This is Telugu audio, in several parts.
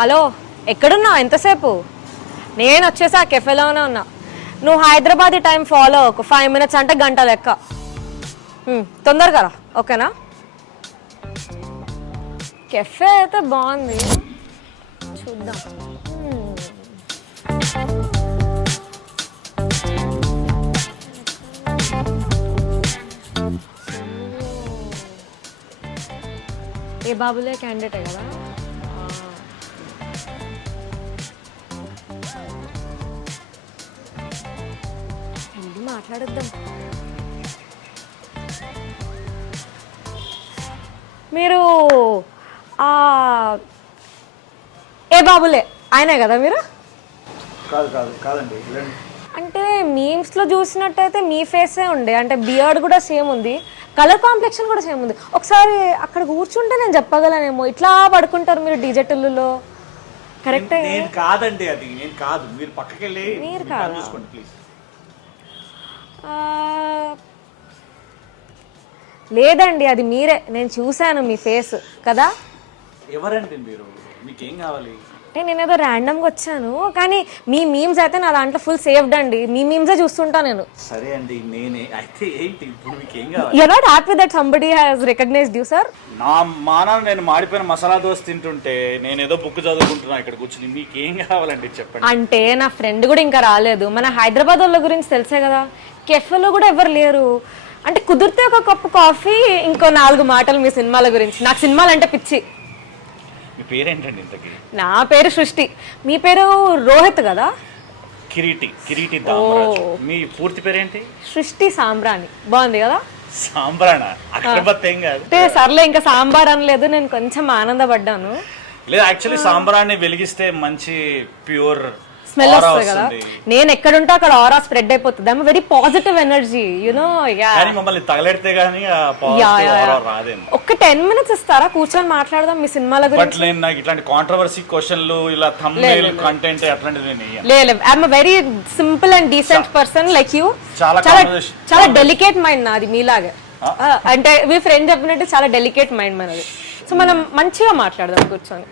హలో, ఎక్కడున్నావు? ఎంతసేపు? నేను వచ్చేసా, కెఫేలోనే ఉన్నా. నువ్వు హైదరాబాద్ టైం ఫాలో ఒక 5 minutes అంటే గంట లెక్క. తొందరగా రా, ఓకేనా? కెఫే అయితే బాగుంది, చూద్దాం. ఏ బాబులే క్యాండిడేటే కదా. మాట్లాడద్దాం. మీరు ఏ బాబులే ఆయనే కదా మీరు? కాదండి. అంటే మీమ్స్లో చూసినట్టయితే మీ ఫేసే ఉండే, అంటే బియర్డ్ కూడా సేమ్ ఉంది, కలర్ కాంప్లెక్షన్ కూడా సేమ్ ఉంది. ఒకసారి అక్కడ కూర్చుంటే నేను చెప్పగలనేమో. ఇట్లా పడుకుంటారు మీరు డిజిటల్లో, కరెక్టే? నేను కాదండి, అది నేను కాదు. మీరు పక్కకి వెళ్ళి మీరు కాదు, చూసుకోండి ప్లీజ్. లేదండి, అది మీరే. నేను చూశాను మీ ఫేస్ కదా. ఎవరండి మీరు? మీకేం కావాలి? అంటే నేను ఏదో ర్యాండమ్గా వచ్చాను, కానీ మీ మీమ్స్ అయితే నా దాంట్లో ఫుల్ సేవ్డ్ అండి. మీ మీమ్సే చూస్తుంటా నేను. సరే అండి, నేనే అయితే ఏంటి ఇప్పుడు? మీకేం కావాలి? You are not happy that somebody has recognized you, sir? నా మానాన్ని నేను మాడిపోయిన మసాలా దోశ తింటుంటే నేను ఏదో బుక్ చదువుకుంటున్నా ఇక్కడ కూర్చుని. మీకేం కావాలండి చెప్పండి. అంటే నా ఫ్రెండ్ కూడా ఇంకా రాలేదు. మన హైదరాబాద్ వాళ్ళ గురించి తెలిసే కదా, కెఫేలో కూడా ఎవరు లేరు. అంటే కుదిరితే ఒక కప్పు కాఫీ, ఇంకో 4 మాటలు మీ సినిమాల గురించి. నాకు సినిమాలు అంటే పిచ్చి. మీ పేరేంటండి ఇంతకీ? నా పేరు సృష్టి. మీ పేరు రోహిత్ కదా? కిరీటి దామరాజు. మీ పూర్తి పేరేంటి? సృష్టి సాంబ్రాణి. బాగుంది కదా? సాంబ్రాణా? అక్షరబత్ ఏం కాదు. అంటే సర్లే, ఇంకా సాంబార్ అనలేదు. నేను కొంచెం ఆనందపడ్డాను. లేదు, యాక్చువల్లీ సాంబ్రాన్ని వెలిగిస్తే మంచి ప్యూర్ స్మెల్ వస్తుంది కదా. నేను ఎక్కడుంటే అక్కడ ఆరా స్ప్రెడ్ అయిపోతుంది. I'm very positive energy, you know. కానీ మమ్మల్ని తగలెడితే గానీ ఆ పాజిటివ్ ఆరా రాదేమో. ఒక 10 minutes ఇస్తారా? కూర్చొని మాట్లాడదాం మీ సినిమాల గురించి. బట్ నేను నాకు ఇట్లాంటి కాంట్రవర్సీ క్వశ్చన్లు, ఇలా థంబ్నెయిల్ కంటెంట్ అట్లాంటిది నేను లేదు. I'm very simple and decent person like you. చాలా డెలికేట్ మైండ్ నాది, మీలాగే. అంటే మీ ఫ్రెండ్ చెప్పినట్టు చాలా డెలికేట్ మైండ్ మనది. సో మనం మంచిగా మాట్లాడదాం కూర్చొని.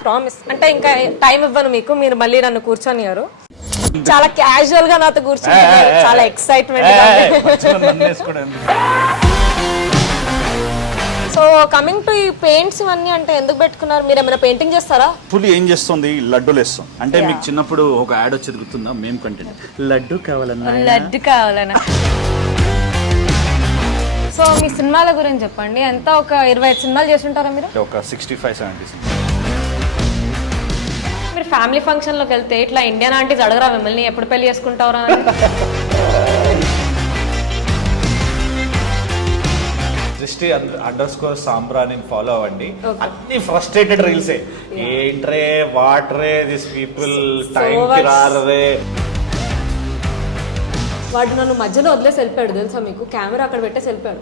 ప్రామిస్. అంటే ఇంకా టైం ఇవ్వను మీకు, మీరు మళ్ళీ నన్ను కూర్చొనియారు. చాలా క్యాజువల్ గా నాతో కూర్చుంటున్నారు, చాలా ఎక్సైట్మెంట్. సో కమింగ్ టు ఈ పెయింట్స్ ఇవన్నీ అంటే ఎందుకు పెట్టుకున్నారు? మీరు ఏమైనా పెయింటింగ్ చేస్తారా? పులి ఏం చేస్తుంది? లడ్డూలు వేస్తాం. అంటే మీకు చిన్నప్పుడు ఒక యాడ్ వచ్చేది గుర్తుందా? మేము కంటెంట్ లడ్డు కావాలన్నా. సో మీ సినిమాల గురించి చెప్పండి. ఎంత ఒక 25 సినిమాలు చేస్తుంటారా మీరు? ఒక 65-70 సినిమాలు. మీరు ఫ్యామిలీ ఫంక్షన్ లోకి వెళ్తే ఇట్లా ఇండియన్ ఆంటీస్ అడగరా మిమ్మల్ని ఎప్పుడు పెళ్లి చేసుకుంటారా అని? సృష్టి _ సాంబ్రాని ఫాలో అవ్వండి. అన్ని ఫ్రస్ట్రేటెడ్ రీల్సే. ఏంట్రే వాటరే దిస్ పీపుల్ టైం కి రారే. వాడు నన్ను మధ్యలో వదిలేసి వెళ్ళిపోయాడు తెలుసా మీకు? కెమెరా అక్కడ పెట్టేసి వెళ్ళిపోయాడు.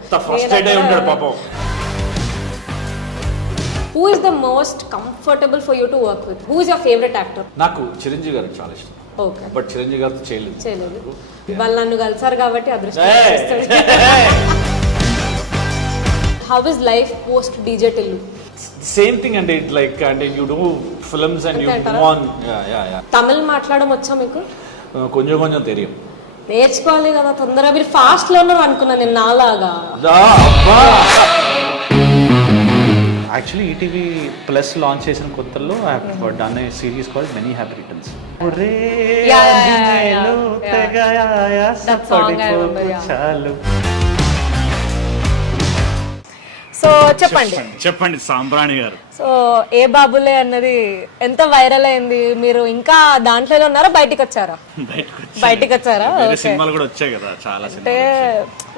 Who is the most comfortable for you to work with? Who is your favorite actor? నాకు చిరంజీవి గారు చాలా ఇష్టం. ఓకే. బట్ చిరంజీవి గారితో చేయలేదు. వాళ్ళు నన్ను కలిసారు కాబట్టి అదృష్టం. How is life post DJ Tillu? Same thing and it like and you do films and you move on. Yeah. Tamil మాట్లాడడం వచ్చా మీకు? కొంచెం తెలియదు. నేర్చుకోవాలి కదా తొందరగా. మీరు ఫాస్ట్ లో ఉన్నారు అనుకున్నా నేను నాలాగా. యాక్చువల్లీ ఈటీవీ ప్లస్ లాంచ్ చేసిన కొత్తలో I have done a series called many happy returns. So చెప్పండి సాంబ్రాణి గారు. సో ఏ బాబులే అన్నది ఎంత వైరల్ అయింది? మీరు ఇంకా దాంట్లోనే ఉన్నారా? బయటికి వచ్చారా? సినిమాలు కూడా వచ్చాయి కదా చాలా. అంటే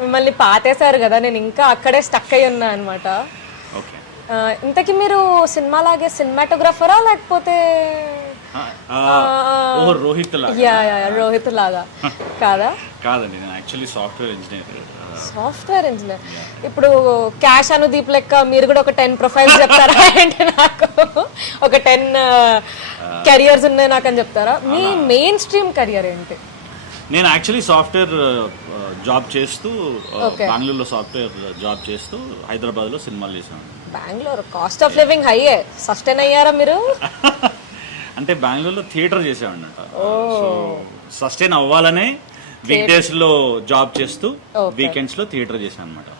మిమ్మల్ని పాతేశారు కదా, నేను ఇంకా అక్కడే స్టక్ అయి ఉన్నా అనమాట. ఇంతకీ మీరు సినిమాలాగే సినిమాటోగ్రాఫరా లేకపోతే రోహిత్ లాగా కాదా? కాదండి, నేను యాక్చువల్లీ సాఫ్ట్వేర్ ఇంజనీర్. ఇప్పుడు క్యాష్ అనుదీప్ లెక్క మీరు కూడా ఒక 10 ప్రొఫైల్స్ చెప్తారా? అంటే నాకు ఒక 10 కెరియర్స్ ఉన్నాయి నాకు అని చెప్తారా? మీ మెయిన్ స్ట్రీమ్ కెరియర్ ఏంటి? నేను యాక్చువల్లీ సాఫ్ట్వేర్ జాబ్ చేస్తూ బెంగళూరులో సాఫ్ట్వేర్ జాబ్ చేస్తూ హైదరాబాద్లో సినిమాలు చేశాను. బెంగళూరు కాస్ట్ ఆఫ్ లివింగ్ హైయే, సస్టైన్ అయ్యారా మీరు? అంటే బెంగళూరులో థియేటర్ చేసామన్నమాట. సో సస్టైన్ అవ్వాలనే వీక్ డేస్ లో జాబ్ చేస్తూ వీకెండ్స్ లో థియేటర్ చేశాను అనమాట.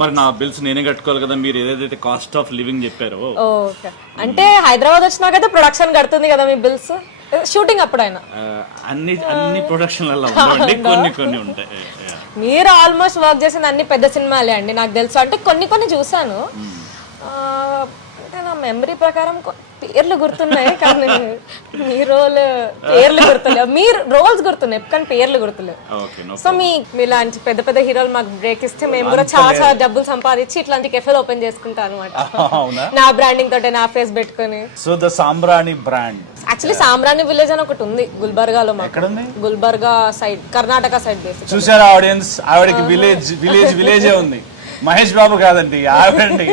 మరి నా బిల్స్ నేనే కట్టుకోవాలి కదా, మీరు ఏదైతే కాస్ట్ ఆఫ్ లివింగ్ చెప్పారో. ఓకే, అంటే హైదరాబాద్ వచ్చినాకైతే ప్రొడక్షన్ కడుతుంది కదా మీ బిల్స్, షూటింగ్ అప్పుడైనా? అన్ని ప్రొడక్షన్లలో ఉండవండి, కొన్ని ఉంటాయి. మీరు ఆల్మోస్ట్ వర్క్ చేసిన అన్ని పెద్ద సినిమాలే అండి నాకు తెలుసు. అంటే కొన్ని చూసాను, అంటే నా మెమరీ ప్రకారం పేర్లు గుర్తున్నాయి కానీ మీ రోల్ పేర్లు గుర్తులేవు, మీ రోల్స్ గుర్తున్నాయి కానీ పేర్లు గుర్తులేవు. సో మీలాంటి పెద్ద పెద్ద హీరోలు మాకు బ్రేక్ ఇస్తే మేము కూడా చాలా డబ్బులు సంపాదించి ఇట్లాంటి కెఫేలు ఓపెన్ చేసుకుంటాం అనమాట. నా బ్రాండింగ్ తోటే నా ఫేస్ పెట్టుకుని. So the Sambrani brand. Actually Sambrani village అని ఒకటి ఉంది గుల్బర్గాలో. Gulbarga side, Karnataka side basic. చూసారా ఆడియన్స్, ఆవిడకి విలేజే ఉంది. మహేష్ బాబు కాదండి, ఆవిడండి.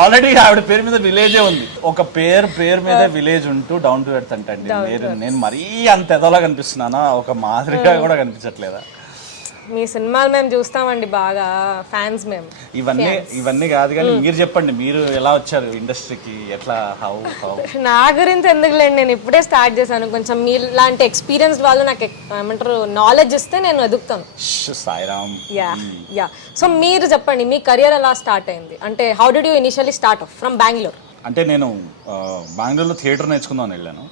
ఆల్రెడీ ఆవిడ పేరు మీద విలేజే ఉంది. ఒక పేరు మీద విలేజ్ ఉంటూ డౌన్ టు ఎర్త్ అంటే నేను మరీ అంత ఎదోలా కనిపిస్తున్నానా? ఒక మాదిరిగా కూడా కనిపించట్లేదా? మీ సినిమాలు మేము చూస్తామండి, బాగా ఫ్యాన్స్ మేము. ఇవన్నీ కాదు కానీ మీరు చెప్పండి, మీరు ఎలా వచ్చారు ఇండస్ట్రీకి, ఎట్లా హౌ? నా గురించి ఎందుకులేండి, నేను ఇప్పుడే స్టార్ట్ చేశాను. కొంచెం మీ లాంటి ఎక్స్పీరియన్స్ వాళ్ళు నాకు ఏమంటారు నాలెడ్జ్ ఇస్తే నేను ఎదుగుతాను. సాయిరామ్. యా సో మీరు చెప్పండి, మీ కెరియర్ ఎలా స్టార్ట్ అయింది? అంటే how did you initially start of from Bengaluru? అంటే నేను బెంగళూరులో థియేటర్ నేర్చుకుందామని వెళ్ళాను.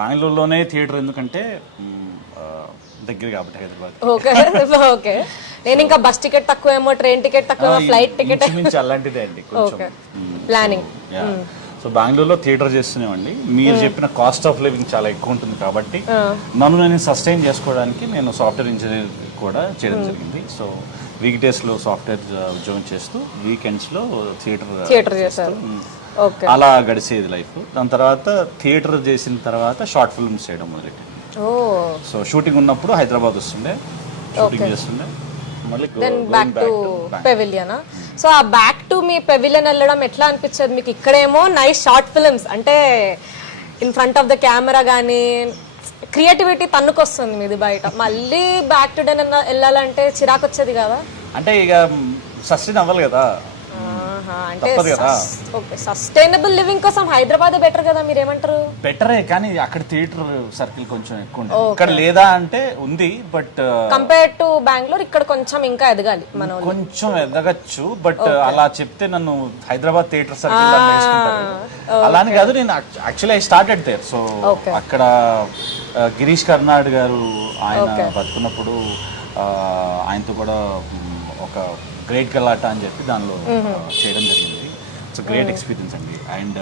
బెంగళూరులోనే థియేటర్ ఎందుకంటే దగ్గర కాబట్టి హైదరాబాద్. ఓకే, నేను ఇంకా బస్ టికెట్ తక్కువేమో, ట్రైన్ టికెట్ తక్కువేమో, ఫ్లైట్ టికెట్ అలాంటిదే అండి కొంచెం ప్లానింగ్. సో బెంగళూరులో థియేటర్ చేస్తున్నామండి. మీరు చెప్పిన కాస్ట్ ఆఫ్ లివింగ్ చాలా ఎక్కువ ఉంటుంది కాబట్టి నన్ను నేను సస్టైన్ చేసుకోవడానికి నేను సాఫ్ట్వేర్ ఇంజనీర్ కూడా చేయడం జరిగింది. సో వీక్ డేస్ లో సాఫ్ట్వేర్ ఉద్యోగం చేస్తూ వీకెండ్స్ లో థియేటర్ చేస్తారు. అలా గడిచేది లైఫ్. దాని తర్వాత థియేటర్ చేసిన తర్వాత షార్ట్ ఫిల్మ్స్ చేయడం మొదలెట్టింది. సో షూటింగ్ ఉన్నప్పుడు హైదరాబాద్ వస్తుండే, షూటింగ్ చేస్తుండే, మళ్ళీ బ్యాక్ టు పెవిలియన్. సో ఆ బ్యాక్ టు మీ పెవిలియన్ వెళ్ళడం ఎట్లా అనిపించేది మీకు? ఇక్కడేమో నైస్ షార్ట్ ఫిల్మ్స్, అంటే in front of the camera కానీ క్రియేటివిటీ తన్నుకొస్తుంది మీది బయట. మళ్ళీ బ్యాక్ టు డెన్ వెళ్ళాలంటే చిరాకు వచ్చేది కదా? అంటే ఇక సస్టైన్ అవ్వాలి కదా. అంటే సస్టైనబుల్ లివింగ్ కోసం హైదరాబాద్ బెటర్ కదా, మీరేమంటారు? బెటరే, కానీ అక్కడ థియేటర్ సర్కిల్ కొంచెం ఎక్కువ ఉంటుంది. ఇక్కడ లేదా అంటే ఉంది, బట్ కంపేర్ టు బెంగళూరు ఇక్కడ కొంచెం ఇంకా ఎదగాలి మనం. కొంచెం ఎదగచ్చు, బట్ అలా చెప్తే నన్ను హైదరాబాద్ థియేటర్ సర్కిల్ అలానే కాదు. నేను actually I started there. So అక్కడ గిరీష్ కర్నాడ్ గారు ఆయన బతుకున్నప్పుడు ఆయనతో కూడా ఒక గ్రేట్ గలాటా అని చెప్పి దానిలో చేయడం జరిగింది. ఇట్స్ గ్రేట్ ఎక్స్పీరియన్స్ అండి. అండ్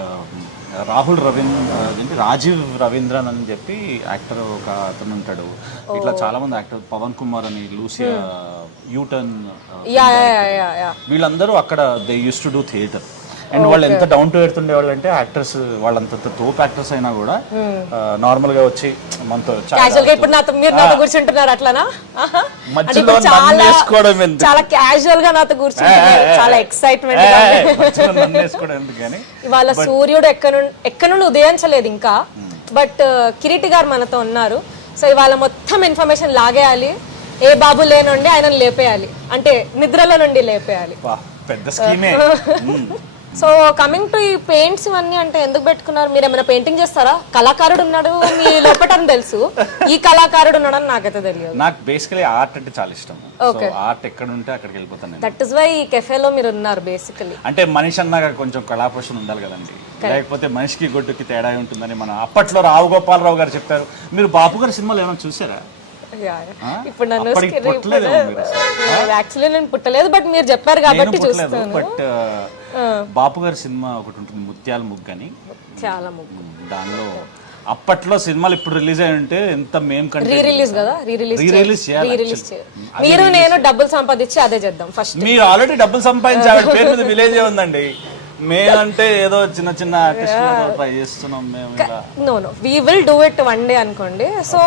రాజీవ్ రవీంద్రన్ అని చెప్పి యాక్టర్ ఒక అతను ఉంటాడు. ఇట్లా చాలా మంది యాక్టర్, పవన్ కుమార్ అని, లూసియా, యూటర్న్, వీళ్ళందరూ అక్కడ they use to do theatre. And వాళ్ళు ఎంత డౌన్ టు ఎర్త్ ఉండేవాళ్ళు అంటే యాక్టర్స్, వాళ్ళంత తోపు యాక్టర్స్ అయినా కూడా నార్మల్ గా వచ్చి మనతో చాలా క్యాజువల్ గా నాతో కూర్చుంటున్నారు, చాలా ఎక్సైట్మెంట్. ఇవాళ సూర్యుడు ఎక్కడ నుండి ఉదయించలేదు ఇంకా, బట్ కిరీటి గారు మనతో ఉన్నారు. సో ఇవాళ మొత్తం ఇన్ఫర్మేషన్ లాగేయాలి, ఏ బాబు లేనుండి ఆయన లేపేయాలి, అంటే నిద్రలో నుండి లేపేయాలి. పెద్ద స్కీమే. సో కమింగ్ టు ఈ పెయింట్స్ ఇవన్నీ అంటే ఎందుకు పెట్టుకున్నారు? మీరు ఏమైనా పెయింటింగ్ చేస్తారా? కళాకారుడు ఉన్నాడు మీ లోపటని తెలుసు, ఈ కళాకారుడు ఉన్నాడని నాకైతే తెలియదు. నాకు బేసికలీ ఆర్ట్ అంటే చాలా ఇష్టం. ఆర్ట్ ఎక్కడ ఉంటే అక్కడికి వెళ్ళిపోతాను. దట్ ఇస్ వై ఈ కెఫేలో మీరు ఉన్నారు బేసికలీ. అంటే మనిషి అన్నాక కొంచెం కళాపోషణ ఉండాలి కదండి, లేకపోతే మనిషికి గొడ్డుకి తేడా ఉంటుందని మన అప్పట్లో రావు గోపాలరావు గారు చెప్పారు. మీరు బాపు గారి సినిమాలు ఏమైనా చూసారా? ఇప్పుడు నన్ను యాక్చువల్లీ నేను పుట్టలేదు, బట్ మీరు చెప్పారు కాబట్టి చూస్తాను. బట్ బాపు గారి సినిమా ఒకటి ఉంటుంది, ముత్యాల ముగ్గు అని. చాలా ముగ్గు. దానిలో అప్పట్లో సినిమాలు ఇప్పుడు రిలీజ్ అయి ఉంటే ఎంత మేము రీ రిలీజ్ కదా, రీ రిలీజ్ మీరు నేను డబ్బులు సంపాదించి అదే చేద్దాం ఫస్ట్. మీరు ఆల్రెడీ డబ్బులు సంపాదించి పేరు మీద విలేజ్ ఉందండి. మేమంటే ఏదో చిన్న చిన్న ట్రై చేస్తున్నాం మేము. No we will do it one day అనుకోండి. సో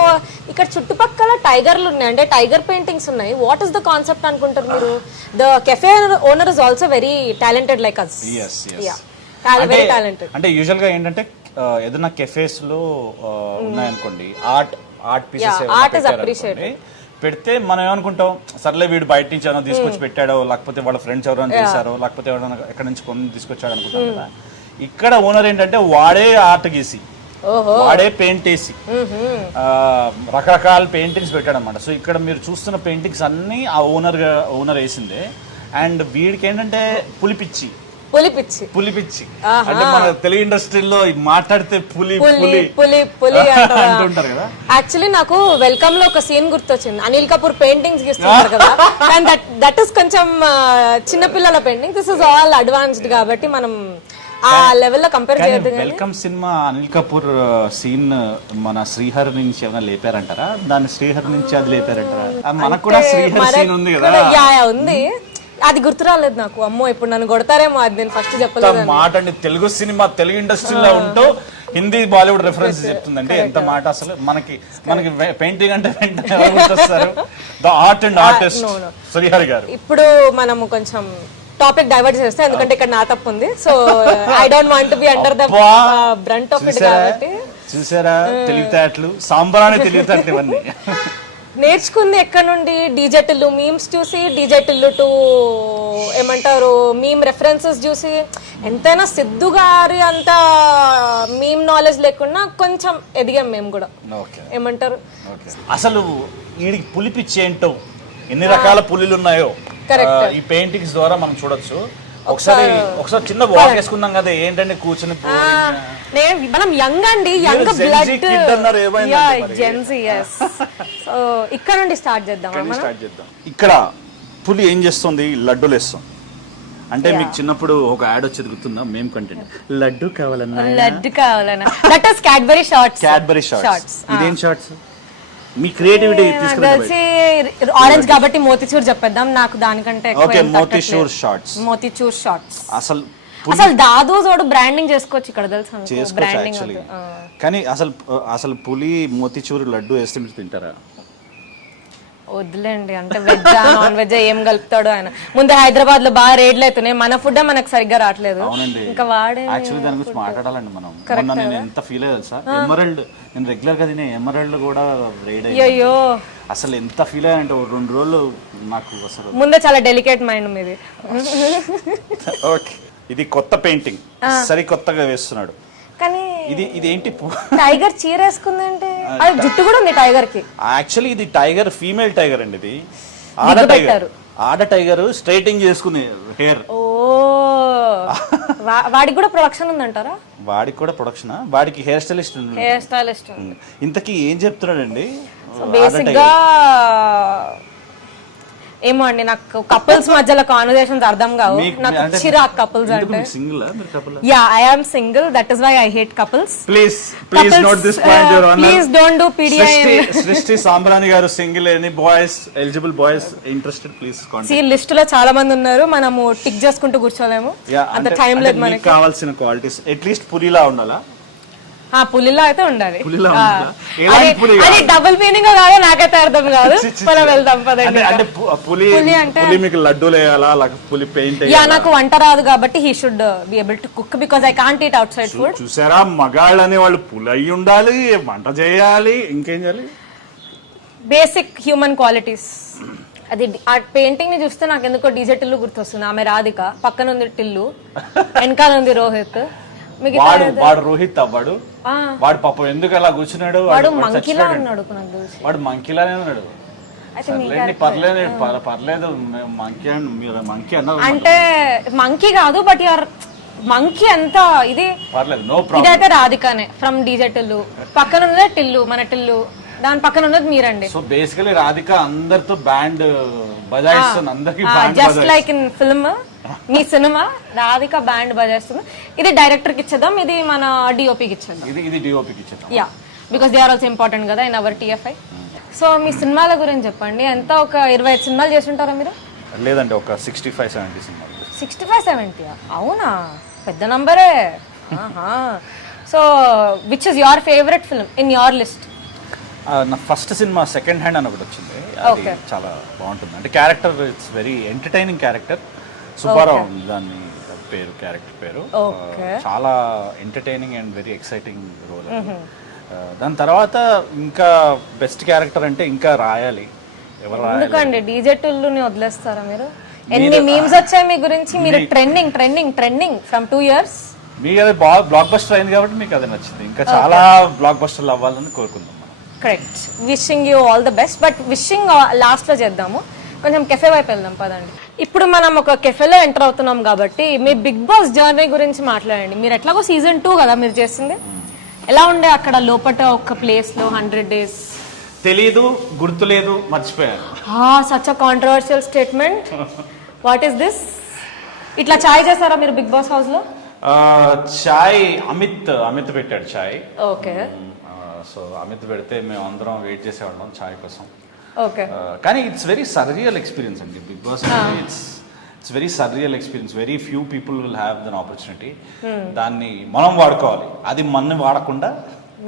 ఇక్కడ చుట్టుపక్కల టైగర్లు ఉన్నాయి, అంటే టైగర్ పెయింటింగ్స్ ఉన్నాయి. వాట్ ఇస్ ద కాన్సెప్ట్ అనుకుంటారు మీరు? The cafe owner is also very talented like us. Very talented. అంటే యూజువల్ గా ఏంటంటే ఏదైనా కెఫేస్ లో ఉన్నాయనుకోండి, art pieces art is appreciated. పెడితే మనం ఏమనుకుంటాం, సర్లే వీడు బయట నుంచి ఏమైనా తీసుకొచ్చి పెట్టాడో, లేకపోతే వాళ్ళ ఫ్రెండ్స్ ఎవరైనా చేశారో, లేకపోతే ఎవరైనా ఎక్కడి నుంచి కొన్ని తీసుకొచ్చాడు అనుకుంటాం కదా. ఇక్కడ ఓనర్ ఏంటంటే వాడే ఆర్ట్ గీసి, వాడే పెయింట్ వేసి రకరకాల పెయింటింగ్స్ పెట్టాడు అనమాట. సో ఇక్కడ మీరు చూస్తున్న పెయింటింగ్స్ అన్ని ఆ ఓనర్ వేసిందే. అండ్ వీడికి ఏంటంటే పులిపిచ్చి అంటే మన తెలుగు ఇండస్ట్రీలో మాట్లాడితే పులి పులి పులి పులి అంటుంటారు కదా. యాక్చువల్లీ నాకు వెల్కమ్ లో ఒక సీన్ గుర్తొచ్చింది, అనిల్ కపూర్ పెయింటింగ్స్ గీస్తున్నారు కదా, అండ్ దట్ ఇస్ కొంచెం చిన్నపిల్లల painting, this is all advanced కాబట్టి మనం ఆ లెవెల్లో కంపేర్ చేయొద్దు. Welcome cinema Anil Kapoor scene మన శ్రీహరి నుంచి ఏమైనా లేపారంటారా? దాన్ని శ్రీహరి నుంచి అది లేపారంటారా? మనకు కూడా శ్రీహరి సీన్ ఉంది కదా. ఉంది, అది గుర్తు రాలేదు నాకు. అమ్మో ఇప్పుడు నన్ను కొడతారేమో, అది నేను ఫస్ట్ చెప్పలేదు. మాట అండి, తెలుగు సినిమా తెలుగు ఇండస్ట్రీలో ఉంటూ హిందీ బాలీవుడ్ రెఫరెన్స్ చెప్తుందంటే ఎంత మాట. అసలు మనకి పెయింటింగ్ అంటే వెంటనే గుర్తొస్తారు the art and artist Srihari గారు. ఇప్పుడు మనము కొంచెం టాపిక్ డైవర్ట్ చేస్తే, ఎందుకంటే ఇక్కడ నా తప్పు ఉంది. So I don't want to be under the brunt of it కాబట్టి. చూసారా తెలివితేటలు, సాంబ్రాణి తెలివితేటలు ఇవన్నీ నేర్చుకుంది ఎక్కడ నుండి? డీజెటిల్లు మీమ్స్ చూసి, డీజెటిల్లు టు ఏమంటారు మీమ్ రెఫరెన్సెస్ చూసి. ఎంతైనా సిద్ధు గారి అంత మీమ్ నాలెడ్జ్ లేకుండా కొంచెం ఎదిగాం మేము కూడా. ఏమంటారు అసలు వీడికి పులిపిచ్చి ఏంటో, ఎన్ని రకాల పులిలు ఉన్నాయో ఈ పెయింటింగ్స్ ద్వారా మనం చూడొచ్చు. ఒకసారి చిన్న వాక్ వేసుకున్నాం కదా, ఏంటంటే కూర్చుని మనం యంగ్ అండి, యంగ్ బ్లడ్ జెన్జీ. సో ఇక్కడ నుండి స్టార్ట్ చేద్దాం. ఇక్కడ పులి ఏం చేస్తుంది? లడ్డూలు వేస్తుంది. అంటే మీకు చిన్నప్పుడు ఒక యాడ్ వచ్చేది గుర్తుందా? మేము కంటెంట్ లడ్డు కావాలన్నా దట్ ఇస్ క్యాడ్బరీ షార్ట్స్. ఇదేం షార్ట్స్? మీ క్రియేటివిటీ తీసుకుని ఆరెంజ్ కాబట్టి మోతిచూర్ చెప్పేద్దాం. నాకు దానికంటే మోతిచూర్ షార్ట్స్ అసలు దాదు తోడు బ్రాండింగ్ చేసుకోవచ్చు ఇక్కడ, తెలుసు బ్రాండింగ్. కానీ అసలు పులి మోతిచూర్ లడ్డు వేస్తే మీరు తింటారా? వద్దులేండి, అంటే వెజ్ నాన్ వెజ్ ఏం కలుపుతాడు ఆయన. ముందు హైదరాబాద్ లో బాగా రేట్లు అవుతున్నాయి, మన ఫుడ్ మనకు సరిగ్గా రావట్లేదు. ఇంకా వాడే దాని గురించి మాట్లాడాలండి మనం. మొన్న నేను ఎంత ఫీల్ అయ్యాను సార్, ఎమరల్డ్ నేను రెగ్యులర్ గా తినే ఎమరల్డ్ కూడా రేడ్ అయ్యో. అసలు ఎంత ఫీల్ అయ్యానంటే 2 రోజులు నాకు అసలు. ముందే చాలా డెలికేట్ మైండ్ మీది. ఓకే, ఇది కొత్త పెయింటింగ్, సరికొత్తగా వేస్తున్నాడు. కానీ ఇది ఏంటి? టైగర్ చీర వేసుకుందంటే అది జుట్టు కూడా ఉంది టైగర్ కి. యాక్చువల్లీ ఇది టైగర్, ఫీమేల్ టైగర్ అండి. ఇది ఆడ టైగర్ స్ట్రైటింగ్ చేసుకునే హెయిర్. ఓ వాడికి కూడా ప్రొడక్షన్ ఉందంటారా? వాడికి కూడా ప్రొడక్షన్, వాడికి హెయిర్ స్టైలిస్ట్. ఇంతకీ ఏం చెప్తున్నాడండి? బేసిక్ గా ఏమో అండి, నాకు కపుల్స్ మధ్యలో కాన్వర్సేషన్స్ అర్థం కావు. నాకు చిరాక్ కపుల్స్ అంటే. Yeah, I am single, that is why I hate couples. Please note this point your honour. Please don't do PDIM. Srishti Sambrani గారు single. Any boys, eligible boys interested please contact. ఈ లిస్ట్ లో చాలా మంది ఉన్నారు, మనము టిక్ చేసుకుంటూ కూర్చోలేము, అంత టైం లేదు మనకి. కావాల్సిన క్వాలిటీస్ అట్లీస్ట్ పులిలా ఉండాలా? పులిలా అయితే ఉండాలి. అది డబుల్ మీనింగ్ కాదు, నాకైతే అర్థం కాదు. మనం వెళ్దాం పదండి. పులి అంటే మీకు లడ్డూలు వేయాలా, పులి పెయింట్? యా, నాకు వంట రాదు కాబట్టి he should be able to cook because I can't eat out side food. చూసారా, మగాళ్ళు అనే వాళ్ళు పులి అయి ఉండాలి, వంట చేయాలి, ఇంకేం చేయాలి? Basic human qualities. అది ఆ పెయింటింగ్ ని చూస్తే నాకు ఎందుకో డీజే టిల్లు గుర్తొస్తుంది. ఆమె రాధిక, పక్కన ఉంది టిల్లు, వెనకాల ఉంది రోహిత్. వాడు రోహిత్ అవ్వాడు. వాడు పాపం ఎందుకు అలా కూర్చున్నాడు? వాడు మంకీలా ఉన్నాడు. వాడు మంకీలానే ఉన్నాడు. పర్లేదు, మంకీ అన్నారు అంటే మంకీ కాదు, బట్ యువర్ మంకీ అంతా ఇది పర్లేదు, నో ప్రాబ్లం. ఇదైతే రాధికానే ఫ్రమ్ డీజే టిల్లు. పక్కన ఉన్నదే టిల్లు, మన టిల్లు. దాని పక్కన ఉన్నది మీరండి. సో బేసికలీ రాధిక అందరితో బ్యాండ్ బజాయిస్తుంది, అందరికి జస్ట్ లైక్ ఇన్ ఫిల్మ్. మీ సినిమా రాధిక బ్యాండ్ బజాయిస్తుంది. ఇది డైరెక్టర్ కి ఇచ్చేద్దాం, ఇది మన డిఓపికి ఇచ్చేద్దాం. ఇది డిఓపికి ఇచ్చేద్దాం. Yeah, because they are also important కదా ఇన్ అవర్ టిఎఫ్ఐ. సో మీ సినిమాల గురించి చెప్పండి. ఎంత ఒక 25 సినిమాలు చేసి ఉంటారా మీరు? లేదంటే ఒక 65-70 సినిమాలు. 65-70? అవునా, పెద్ద నంబరే. So which is your favourite film in your list? నా ఫస్ట్ సినిమా సెకండ్ హ్యాండ్ అని ఒకటి వచ్చింది, అది చాలా బాగుంటుంది. అంటే character it's very entertaining character. Subbarao దాన్ని పేరు, క్యారెక్టర్ పేరు. చాలా entertaining and very exciting role. దాని తర్వాత ఇంకా బెస్ట్ క్యారెక్టర్ అంటే ఇంకా రాయాలి. ఎవరు రాయాలి? ఎందుకండి డీజే టుల్లుని వదిలేస్తారా మీరు? ఎన్ని మీమ్స్ వచ్చాయి మీ గురించి, మీరు ట్రెండింగ్ ఫ్రమ్ 2 years. మీకు అది బ్లాక్ బస్టర్ అయింది కాబట్టి మీకు అది నచ్చింది. ఇంకా చాలా బ్లాక్ బస్టర్లు అవ్వాలని కోరుకుందాం మనం. Correct. Wishing you all the best. But wishing లాస్ట్లో చేద్దాము, కొంచెం కెఫే వైపు వెళ్దాం పదండి. ఇప్పుడు మనం ఒక కెఫేలో ఎంటర్ అవుతున్నాం కాబట్టి మీ బిగ్ బాస్ జర్నీ గురించి మాట్లాడండి. మీరు ఎట్లాగో season 2 కదా మీరు చేసింది, ఎలా ఉండే అక్కడ లోపల ఒక ప్లేస్లో 100 days? తెలీదు, గుర్తులేదు, మర్చిపోయాను. Such a controversial statement. What is this? ఇట్లా చాయ్ చేశారా మీరు బిగ్ బాస్ హౌస్ లో? చాయ్ అమిత్ పెట్టాడు చాయ్. ఓకే. సో అమిత్ పెడితే మేము అందరం వెయిట్ చేసేవాళ్ళం చాయ్ కోసం. ఓకే. కానీ ఇట్స్ వెరీ సర్రియల్ ఎక్స్పీరియన్స్ అండి Bigg Boss. It's very surreal experience. Very few people will have than opportunity. దాన్ని మనం వాడుకోవాలి, అది మనని వాడకుండా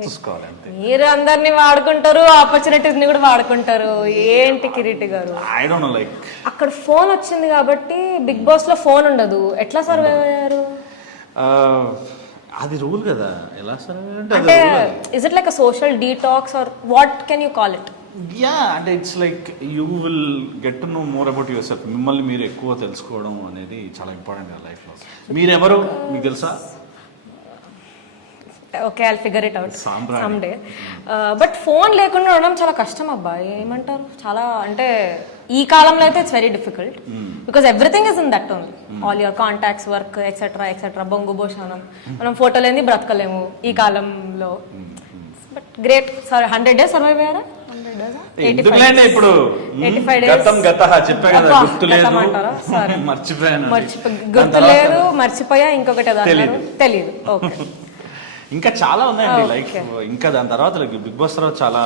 చూసుకోవాలి అంతే. మీరు అందరినీ వాడుకుంటారు, ఆపర్చునిటీస్ ని కూడా వాడుకుంటారు. ఏంటి కిరీటి గారు? ఐ డోంట్ నో, లైక్ అక్కడ ఫోన్ వచ్చింది కాబట్టి బిగ్ బాస్ లో ఫోన్ ఉండదు, ఎట్లా సర్వైవ్ అయ్యారు? అది రూల్ కదా, ఎలా సరే అంటే is it like a social detox or what can you call it? Yeah, అంటే it's like you will get to know more about yourself. మిమ్మల్ని మీరు ఎక్కువ తెలుసుకోవడం అనేది చాలా ఇంపార్టెంట్ కదా లైఫ్లో. మీరెవరు మీకు తెలుసా? Okay, I'll figure it out some day. But phone లేకుండా ఉండడం చాలా కష్టం అబ్బా, ఏమంటారు? చాలా అంటే ఈ కాలంలో అయితే it's very difficult because everything is in that only. All your contacts, work etcetera బొంగు భోషణం. మనం ఫోటో లేని బ్రతకలేము ఈ కాలంలో. But great. 100 days సర్వైవ్ అయ్యారా? 100 days? ఎందుకులేండి ఇప్పుడు 85 days గతం గత చెప్పే కదా, గుర్తులేదు, మర్చిపోయాను. గుర్తులేదు, మర్చిపోయా, ఇంకొకటి తెలీదు. ఓకే. ఇంకా చాలా ఉన్నాయండి లైఫ్. ఇంకా దాని తర్వాత బిగ్ బాస్ తర్వాత చాలా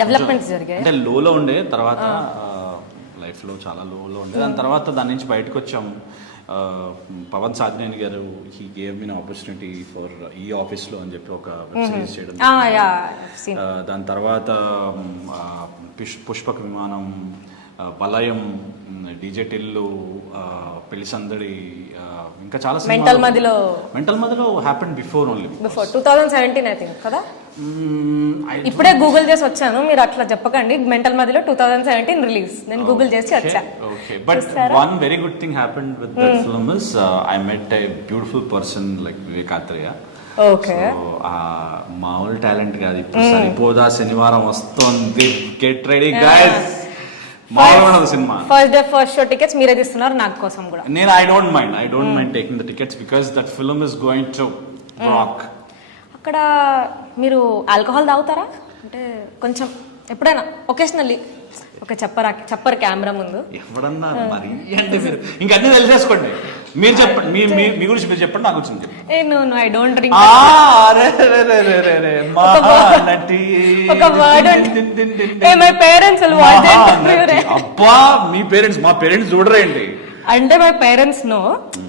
డెవలప్మెంట్స్ జరిగాయి. అంటే లోలో ఉండే తర్వాత లైఫ్ లో చాలా లోలో ఉండే, దాని తర్వాత దాని నుంచి బయటకు వచ్చాము. పవన్ సాధినేని గారు he gave me opportunity for ఈ ఆఫీస్ లో అని చెప్పి ఒక వెబ్ సిరీస్ చేయడం. దాని తర్వాత పుష్పక విమానం, బలయం, డీజే టిల్లు, పెళ్లి సందడి, ఇంకా చాలా మెంటల్ మదిలో హ్యాపెండ్ బిఫోర్ 2017 ఐ థింక్ కదా. ఇప్పుడే గూగుల్ చేసి వచ్చాను, మీరు అట్లా చెప్పకండి. మెంటల్ మదిలో 2017 రిలీజ్, నేను గూగుల్ చేసి వచ్చా. Okay, but one very good thing happened with that film is I met a beautiful person like Vivek Athreya. Okay. మామూలు టాలెంట్ కాదు. ఇప్పుడు సరిపోదా శనివారం వస్తుంది, get ready guys. Cinema first show tickets మీరే తీస్తున్నారు నాకు కోసం కూడా. నేను I don't mind taking the tickets because that film is going to rock. అక్కడ మీరు ఆల్కహాల్ తాగుతారా? అంటే కొంచెం ఎప్పుడైనా ఒకేషనల్లీ. ఓకే, చెప్పరు కెమెరా ముందు. ఎప్పుడన్నా మరి అంటే మీరు ఇంకా అన్ని తెలిసేసుకోండి. మీరు చెప్పండి, మీ గురించి మీరు చెప్పండి, నా గురించి నో ఐ డోంట్ డ్రింక్. ఒక వర్డ్ మై పేరెంట్స్ అబ్బా, మీ పేరెంట్స్ మా పేరెంట్స్ చూడరేంటి అంటే my parents no,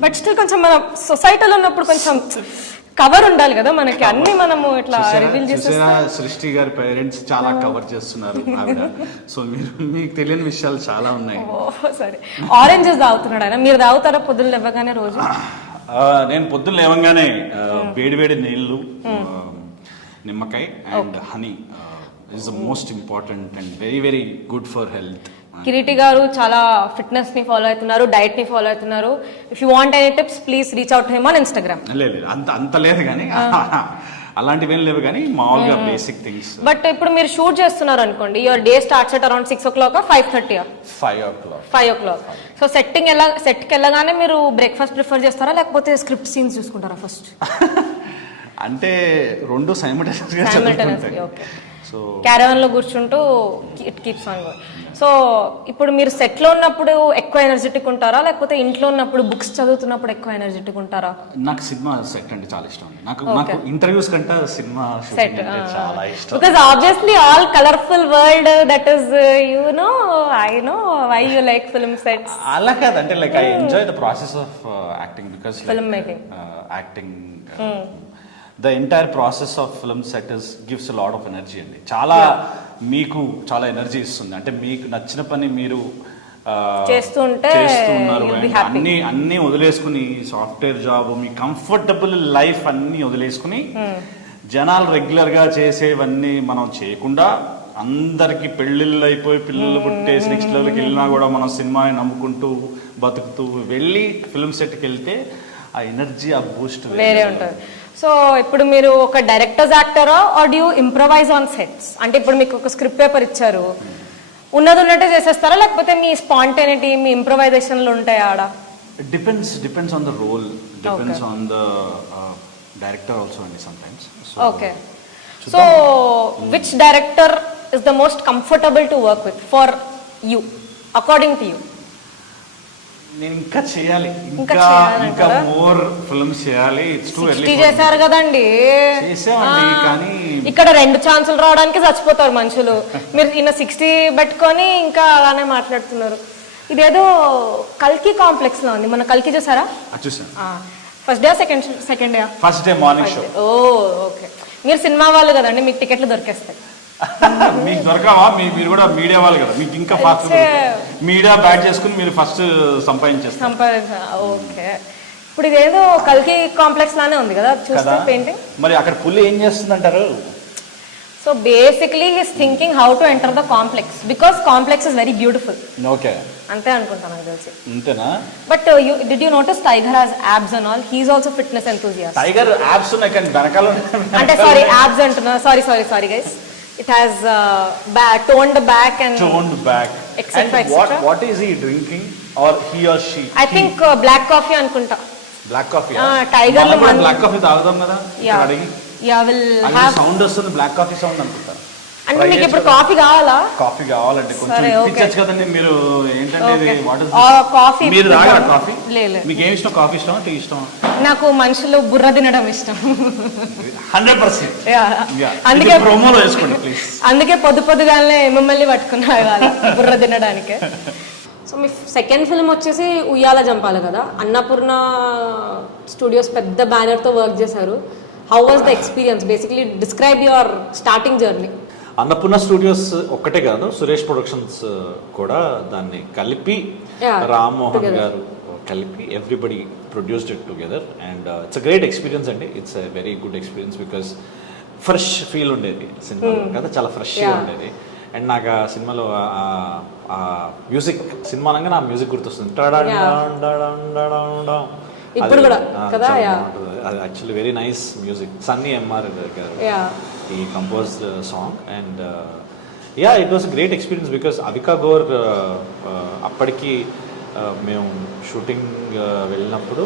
but still కొంచెం మన సొసైటీలో ఉన్నప్పుడు కొంచెం కవర్ ఉండాలి కదా మనకి. అన్ని మనము ఇట్లా రివీల్ చేసేస్తా. సృష్టి గారి పేరెంట్స్ చాలా కవర్ చేస్తున్నారు ఆవిడ. సో మీకు తెలియని విషయాలు చాలా ఉన్నాయి. సరే, ఆరెంజెస్ తాగుతున్నాడు ఆయన, మీరు తాగుతారా పొద్దున్న లేవగానే రోజు? నేను పొద్దున్న లేవగానే వేడి నీళ్లు, నిమ్మకాయ and honey is the most important and very very good for health. Kireeti గారు చాలా ఫిట్నెస్ ని ఫాలో అవుతున్నారు, డైట్ ని ఫాలో అవుతున్నారు. If you want any tips please reach out him on Instagram. లేదు అంత లేదు కానీ అలాంటివి ఏం లేవు కానీ మామూలుగా బేసిక్ థింగ్స్. బట్ ఇప్పుడు మీరు షూట్ చేస్తున్నారు అనుకోండి, your day starts at around 6 o'clock 5:30? 5 o'clock. So సెట్కి వెళ్ళగానే మీరు బ్రేక్ఫాస్ట్ ప్రిఫర్ చేస్తారా లేకపోతే స్క్రిప్ట్ సీన్స్ చూసుకుంటారా ఫస్ట్? అంటే రెండు సైమల్టేనియస్గా. ఓకే. సో క్యారవాన్ లో కూర్చుంటూ it keeps on going. So ఇప్పుడు మీరు సెట్ లో ఉన్నప్పుడు ఎక్కువ ఎనర్జెటిక్ ఉంటారా లేకపోతే ఇంట్లో ఉన్నప్పుడు బుక్స్ చదువుతున్నప్పుడు ఎక్కువ ఎనర్జెటిక్ ఉంటారా? నాకు సినిమా సెట్ అంటే చాలా ఇష్టం. నాకు ఇంటర్వ్యూస్ కంటే సినిమా సెట్ చాలా ఇష్టం. Because obviously all colourful world that is I know why you like film sets. అలా కాదు, అంటే like I enjoy the process of acting because film making, acting, the entire process of film set gives a lot of energy అండి. చాలా మీకు చాలా ఎనర్జీ ఇస్తుంది. అంటే మీకు నచ్చిన పని మీరు చేస్తున్నారు, అన్ని వదిలేసుకుని సాఫ్ట్వేర్ జాబ్, మీ కంఫర్టబుల్ లైఫ్ అన్ని వదిలేసుకుని జనాలు రెగ్యులర్గా చేసేవన్నీ మనం చేయకుండా అందరికి పెళ్ళిళ్ళు అయిపోయి పిల్లలు పుట్టేసి నెక్స్ట్ లెవెల్కి వెళ్ళినా కూడా మనం సినిమాని నమ్ముకుంటూ బతుకుతూ వెళ్ళి ఫిల్మ్ సెట్కి వెళ్తే ఆ ఎనర్జీ ఆ బూస్ట్ వేరే ఉంటుంది. సో ఇప్పుడు మీరు ఒక డైరెక్టర్స్ యాక్టరా or do improvise on sets? అంటే ఇప్పుడు మీకు ఒక స్క్రిప్ట్ పేపర్ ఇచ్చారు, ఉన్నది ఉన్నట్టే చేసేస్తారా, లేకపోతే మీ స్పాంటేనిటీ మీ ఇంప్రవైజేషన్లు ఉంటాయా ఆడ? Depends on the role, depends on the director also అండి sometimes. Okay. So which director is the most comfortable to work with for you, according to you? నేను ఇంకా చేయాలి, ఇంకా ఇంకా మోర్ ఫిల్మ్స్ చేయాలి. It's too early. చేశారు కదండి, చేసామండి, కానీ ఇక్కడ 2 ఛాన్సులు రావడానికి చచ్చిపోతారు మనుషులు. మీరు ఈయన 60 పెట్టుకొని ఇంకా అలానే మాట్లాడుతున్నారు. ఇదేదో కల్కి కాంప్లెక్స్ లో ఉంది. మన కల్కి చూసారా? చూసాను. First day second day? First day morning show. ఓ ఓకే. మీరు సినిమా వాళ్ళు కదండి, మీకు టికెట్లు దొరికేస్తాయి. మీకు దొరకవా? మీరు కూడా మీడియా వాళ్ళు కదా, మీకు ఇంకా ఫాస్ట్ మీడియా బ్యాట్ చేసుకుని మీరు ఫస్ట్ సంపాదించేస్తారు. ఓకే. ఇప్పుడు ఇదేదో కల్కి కాంప్లెక్స్ లానే ఉంది కదా చూస్తే పెయింటింగ్. మరి అక్కడ పుల్లి ఏం చేస్తుందంటారు? So basically he's thinking how to enter the complex because complex is very beautiful. Okay, అంతే అనుకుంటాను నాకు తెలిసి. అంతేనా? But did you notice Tiger has abs and all? He's also fitness enthusiast. Tiger abs ఉన్నాయి కానీ వెనకాల అంటే సారీ యాబ్స్ అంటున్నా, sorry guys. It has toned back and etc. What is he drinking or he or she? I think black coffee అనుకుంటా. Black coffee. టైగర్ లో మనం black coffee తాగుదాం కదా ఇక్కడ. యా విల్ హ్యావ్ సౌండ్ వస్తుంది, బ్లాక్ కాఫీ సౌండ్ అనుకుంటా. అంటే మీకు ఇప్పుడు కాఫీ కావాలా? కాఫీ కావాలంటే కొంచెం ఇప్పించచ్చు కదండి మీరు. ఏంటంటే ఇది వాట్ ఇస్ కాఫీ? మీరు తాగరా కాఫీ? లేదు. మీకు ఏమి ఇష్టం? కాఫీ ఇష్టం, టీ ఇష్టం? నాకు మనుషులు బుర్ర తినడం ఇష్టం. 100%. అందుకే ప్రోమోలో వేసుకోండి ప్లీజ్. అందుకే పొద్దుగానే మిమ్మల్ని పట్టుకున్నా కదా బుర్ర తినడానికే. సో మీ సెకండ్ ఫిల్మ్ వచ్చేసి ఉయ్యాల జంపాల కదా, అన్నపూర్ణ స్టూడియోస్ పెద్ద బ్యానర్తో వర్క్ చేశారు. How was the experience? Basically describe your starting journey. Annapurna studios ఒక్కటే కాదు, సురేష్ ప్రొడక్షన్స్ కూడా దాన్ని కలిపి, రామ్మోహన్ గారు కలిపి everybody produced it together. And it's a great experience అండి. It's a very good experience because fresh feel ఉండేది సినిమాలో కదా, చాలా ఫ్రెష్గా ఉండేది. అండ్ నాకు ఆ సినిమాలో ఆ మ్యూజిక్, సినిమా అనగా నా మ్యూజిక్ గుర్తొస్తుంది. ఇప్పుడు కూడా కదా, అది actually very nice music. Sunny M R గారు ఈ composed song. And yeah, it was great experience because Avika Gor అప్పటికి మేము షూటింగ్ వెళ్ళినప్పుడు